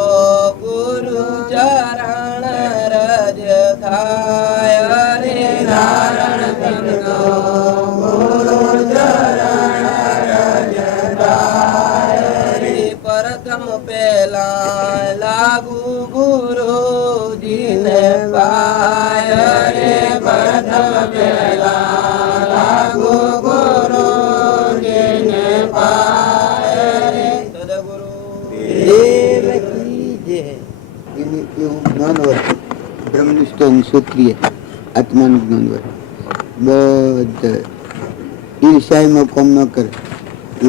ગુરુ ચરણ રજ થાય રે નારાયણ સિંહ તો ગુરુ ચરણ રજ થાય રે પ્રથમ પેલા લાગુ ગુરુજીને પાય રે પ્રથમ પેલા લાગુ ગુરુજીને પાય રે સદગુરુ દેવ કી જય. એવું જ્ઞાન હોય બ્રહ્મનિષ્ઠ ક્ષત્રિય આત્માનું જ્ઞાન હોય. બધા ઈર્ષામાં કોમ ન કરે,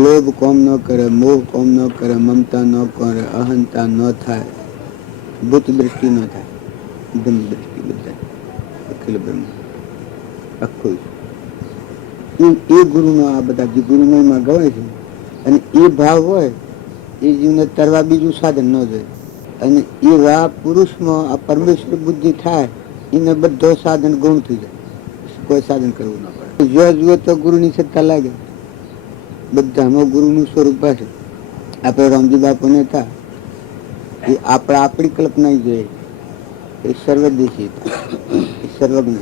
લોભ કોમ ન કરે, મોહ કોમ ન કરે, મમતા ન કરે, અહંતા ન થાય, ભૂત દ્રષ્ટિ ન થાય, બ્રહ્મ દ્રષ્ટિ બધા અખિલ બ્રહ્મ આખું એ ગુરુનો આ બધા જે ગુરુમાં ગવાય છે અને એ ભાવ હોય એ જીવને તરવા બીજું સાધન ન જોઈએ. અને એ વા પુરુષમાં આ પરમેશ્વર બુદ્ધિ થાય એને બધો સાધન ગુણ થઈ જાય, કોઈ સાધન કરવું ના પડે. જો જુઓ તો ગુરુની સત્તા લાગે. બધામાં ગુરુનું સ્વરૂપ છે. આપણે રામજી બાપુને હતા એ આપણી કલ્પના જોઈએ. એ સર્વદેશી હતા, એ સર્વજ્ઞ.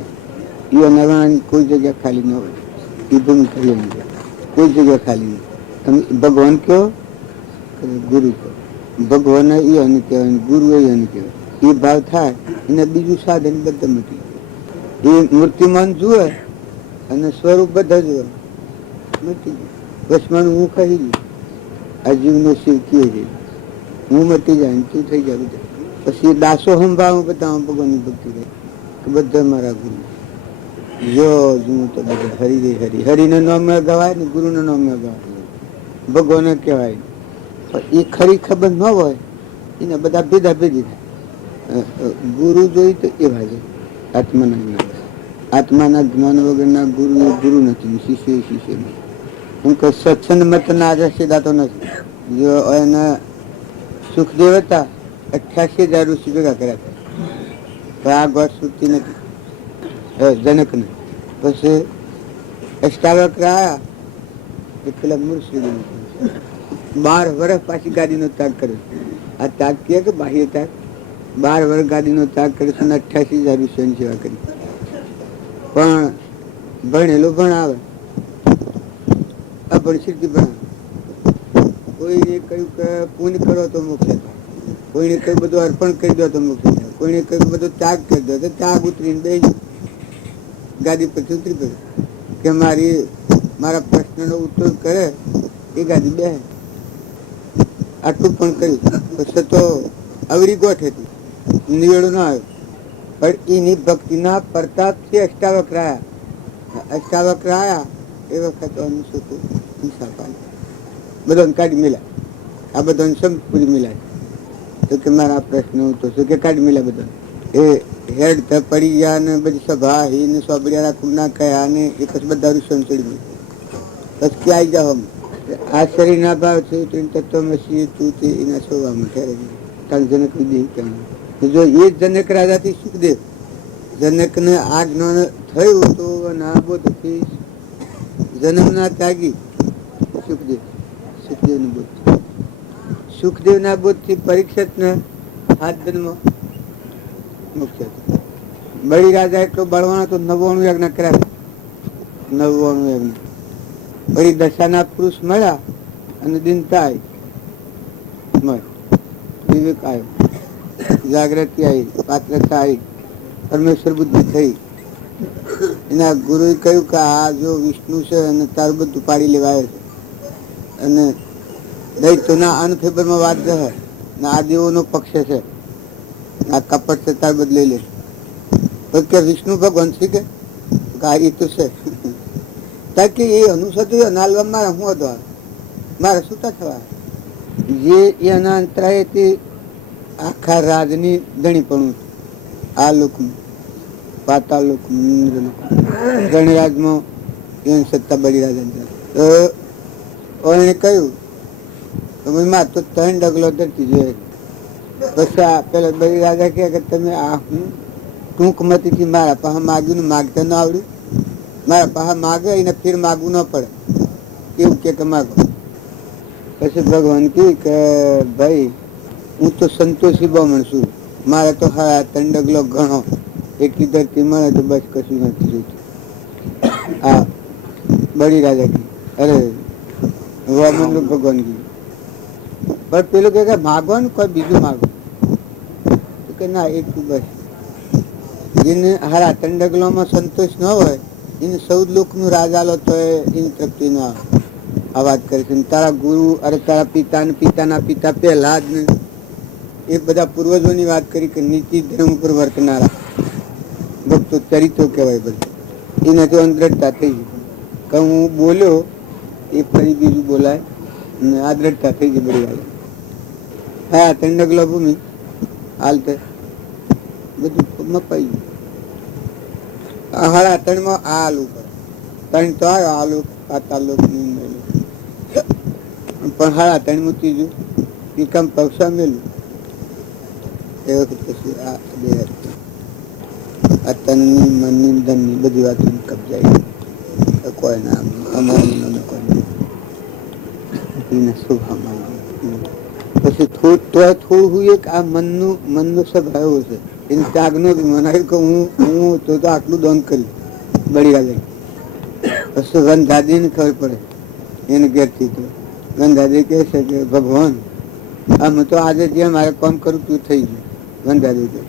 એ નરણાની કોઈ જગ્યા ખાલી ન હોય. એ ભૂમિ કરી કોઈ જગ્યા ખાલી નહીં. તમે ભગવાન કયો, ગુરુ કયો. ભગવાન એને કહેવાય, ગુરુ એને કહેવાય. એ ભાવ થાય એને બીજું સાધન બધા મટી જાય. એ મૂર્તિમાન જુએ અને સ્વરૂપ બધા જુએ મટી જાય. ભસ્માનું હું કહી દઉં આ જીવનો શિવ કહે છે, હું મટી જાય તું થઈ જાય બધા. પછી દાસો સંભાવ બધા ભગવાનની ભક્તિ કરે કે બધા મારા ગુરુ. જો જુઓ તો બધા હરી રે હરી. હરિને નામ ગવાય ને ગુરુને નામ ગવાય, ભગવાને કહેવાય. એ ખરી ખબર ન હોય એને બધા ભેદા ભેદી થાય. ગુરુ જોઈ તો એવા છે આત્માના જ્ઞાન. આત્માના જ્ઞાન વગરના ગુરુ એ ગુરુ નથી, શિષ્ય એ શિષ્ય નથી. હું કે સત્સંગ મત ના સીધા તો નથી. જો એના સુખદેવ હતા 88,000 ઋષિ ભેગા કર્યા હતા, આ ગોઠ સુધતી નથી જનકને. પછી અષ્ટાવક્ર આવ્યા એ પેલા મુર્શી 12 વર્ષ પાછી ગાદીનો ત્યાગ કર્યો. આ ત્યાગ કહે કે બાહ્ય ત્યાગ. 12 વર્ષ ગાદીનો ત્યાગ કર્યો છે અને 88,000 ઋષિઓની સેવા કરી. પણ ભણેલો ભણાવે, અભણ સિદ્ધિ ભણાવે. કોઈને કહ્યું કે પુણ્ય કરો તો મોક્ષ થાય, કોઈને કહ્યું બધું અર્પણ કરી દો તો મોક્ષ થાય, કોઈને કહ્યું બધો ત્યાગ કરી દો તો ત્યાગ ઉતરીને બેસી ગાદી પરથી ઉતરી પડ્યો કે મારા પ્રશ્નનો ઉત્તર કરે એ ગાદી બે. આટલું પણ કર્યું પછી તો અવરી ગોઠ હતી, નિવેડો ના આવ્યો. પણ એની ભક્તિના પ્રતાપથી અષ્ટાવક્ર આવ્યા. એ વખત અનુસૂતું હિંસા પાડી, બધાને કાઢી મેળ્યા. આ બધાને સંપૂરી મિલાય તો કે મારા પ્રશ્ન તો શું કે કાઢી મેળ્યા બધા. એ હેડ પડી ગયા ને બધી સભા ને સોબડિયા કુના કયા ને એ પછી બધા ઋષિઓ ચડી ગયું. પછી કે આવી જાવ આ શરીર ના ભાવ છે તત્વમસી તું તે એના સ્વભાવમાં ઠેરે તાર જનક વિધિ કેમ. જો એ જનક રાજાથી સુખદેવ, જનકને આ જ્ઞાન થયું તો નાબોધથી જન્મના ત્યાગી સુખદેવનું બોધ. સુખદેવના બોધથી પરીક્ષિતને હાથ જન્મ મુખ્ય હતો. બળી રાજા એટલો બળવાનો તો 99 યજ્ઞ કર્યા. 99 યજ્ઞ. બળી દશાના પુરુષ મળ્યા અને દિનતા આવી, વિવેક આવ્યો, જાગૃતિ આવી, પાત્રતા આવી, પરમેશ્વર બુદ્ધિ થઈ. એના ગુરુએ કહ્યું કે આ જો વિષ્ણુ છે અને તારું બધું પાડી લેવાય છે અને દૈત્યોના અનફેવરમાં વાત રહે ને આ દેવોનો પક્ષ છે, આ કપટ છે તાર બદલી લે. કે વિષ્ણુ ભગવાન છે કે એ તો છે તાકે એ અનુસતું અનાલવા મારા હું હતો મારે સુતા થવા જે એના અંતરાય તે આખા રાજની ધણીપણું આ લોકનું પાતાળ લોકનું ઇન્દ્ર લોકનું ગણરાજમાં એની સત્તા બળી રાજા. તો એને કહ્યું માં તો 3 ડગલો ધરતી જોઈએ. પછી આ પેલા બળી રાજા કે તમે આ હું ટૂંકમતીથી મારા પાસે માગ્યું ને માગતા ન આવડ્યું, મારા પાસે માગે એને ફેર માગવું ન પડે એવું કે માગો. પછી ભગવાન કહ્યું કે ભાઈ હું તો સંતોષી બ્રાહ્મણ છું, મારે તો હા 3 ડગલો ઘણો એટલી ધરતી મળે તો બસ કશું નથી જોઈતું. હા બળી રાજા કી અરે વામન ભગવાન કી. પણ પેલું કે માગો ને કોઈ બીજું માગો કે ના એટલું બસ. જેને હારા 3 ડગલોમાં સંતોષ ન હોય એને 14 લોકનું રાજાલો તો એની તૃપ્તિ ન આવે. આ વાત કરે છે તારા ગુરુ અરે તારા પિતા ને પિતાના પિતા પહેલા જ ને એ બધા પૂર્વજોની વાત કરી કે નીતિ ધર્મ ઉપર વર્તનારા ભક્તો ચરિત્રો કહેવાય બધા. એનાથી અંધ્રઢતા થઈ ગઈ કે હું બોલ્યો એ ફરી બીજું બોલાય ને આ દ્રઢતા થઈ ગઈ બધી વાત. હા 3 ડગલો ભૂમિ હાલતે બધું મપાઈ ગયું. હાડા 3માં આ આલુ પર 3 તો આવ્યો આલુ પાતાળ લોક પણ હાડા 3 ત્રીજું એ કામ પક્ષા મેલું. એ વખત પછી આ બે આ તનની મનની ધનની બધી વાતો કબજાઈ કોઈ ના અમારી કોઈ સ્વભાવમાં. પછી થોડું હું એક આ મનનો સ્વભાવ છે એને ત્યાગનો મનાય કે હું તો આટલું દંડ કર્યું બળી રાજા. પછી વનદાદીને ખબર પડે એને ઘેરથી તો વનદાદી કહે છે કે ભગવાન આમ તો આજે જે મારે કામ કરું તું થઈ ગયું. વનદાદી કહે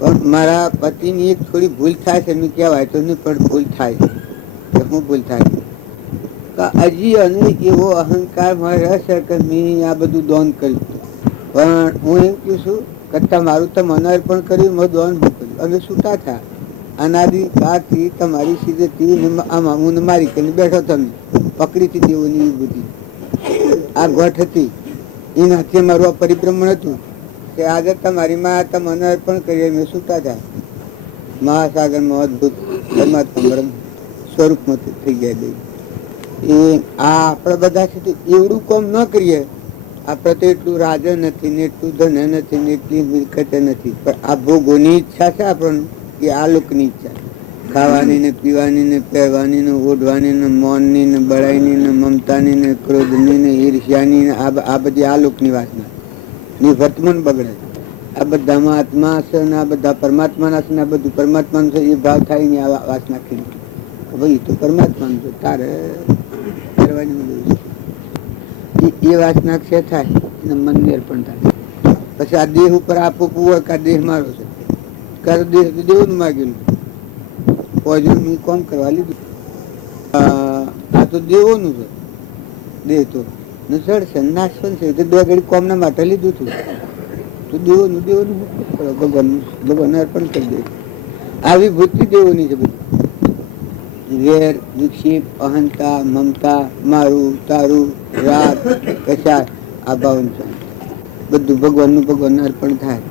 પણ મારા પતિની એક થોડી ભૂલ થાય છે એનું કહેવાય તો નહીં પણ ભૂલ થાય કે શું ભૂલ થાય હજી અને એવો અહંકાર મારે રહેશે કે મેં આ બધું દોન કર્યું. પણ હું એમ કહું છું કરતા મારું તો મનાર પણ કર્યું મેં દોન બહુ કર્યું અમે છૂટા થયા. અનાદિ કાળથી તમારી સીધેથી આમાં હું મારી કરીને બેઠો તમે પકડીથી દેવોની બધી આ ગોઠ હતી એનાથી મારું આ પરિભ્રમણ હતું કે આજે તમારી માં તમને અર્પણ કરીએ મેં છૂટા થયા. મહાસાગરમાં અદભુત પરમાત્મા સ્વરૂપમાં થઈ ગયા. એ આ આપણે બધા છે એવડું કામ ન કરીએ. આપણે તો એટલું રાજા નથી ને એટલું ધન નથી ને એટલી મિલકત નથી પણ આ ભોગોની ઈચ્છા છે આપણને કે આ લોકની ઈચ્છા ખાવાની ને પીવાની ને પહેરવાની ને ઓઢવાની ને મૌનની ને બળાઈની ને મમતાની ને ક્રોધની ને ઈર્ષ્યાની ને આ બધી આ લોકની વાસના ની વર્તમાન બગડે. આ બધામાં આત્મા છે ને આ બધા પરમાત્માના છે ને આ બધું પરમાત્માનું છે એ ભાવ થાય ને આ વાસના ખીને ભાઈ તો પરમાત્માનું છે તારે કરવાની એ વાસના ક્ષય થાય અને મનને અર્પણ થાય. પછી આ દેહ ઉપર આપવું હોય કે આ દેહ મારો છે દેહ દેવું માગેલું પોઝિટિવ મેં કામ કરવા લીધું. આ તો દેવોનું છે, દેવ તો નસળશે નાશવન છે, તો 2 ઘડી કોમના માટે લીધું હતું. તો દેવોનું કરો, ભગવાનને અર્પણ કરી દે. આવી વૃત્તિ દેવોની છે બધી. વેર, વિક્ષેપ, અહંતા, મમતા, મારું, તારું, રાગ, કશાય, આ ભાવન છે બધું ભગવાનને અર્પણ થાય.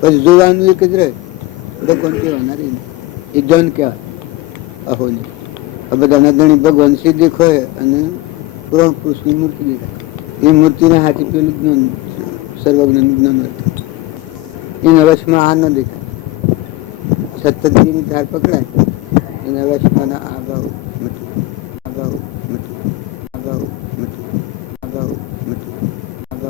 પછી જોવાનું એક જ રહે, ભગવાન કહેવાના રહી, એ જન કહેવાય. અહોને આ બધાના ધણી ભગવાન સિદ્ધિ ખોય અને પુરાણ પુરુષની મૂર્તિ દેખાય. એ મૂર્તિના હાથી પેલું જ્ઞાન, સર્વજ્ઞાન જ્ઞાન એના વશમાં આ ન દેખાય. સતત જેની ધાર પકડાય એના વશમાં આ ભાવ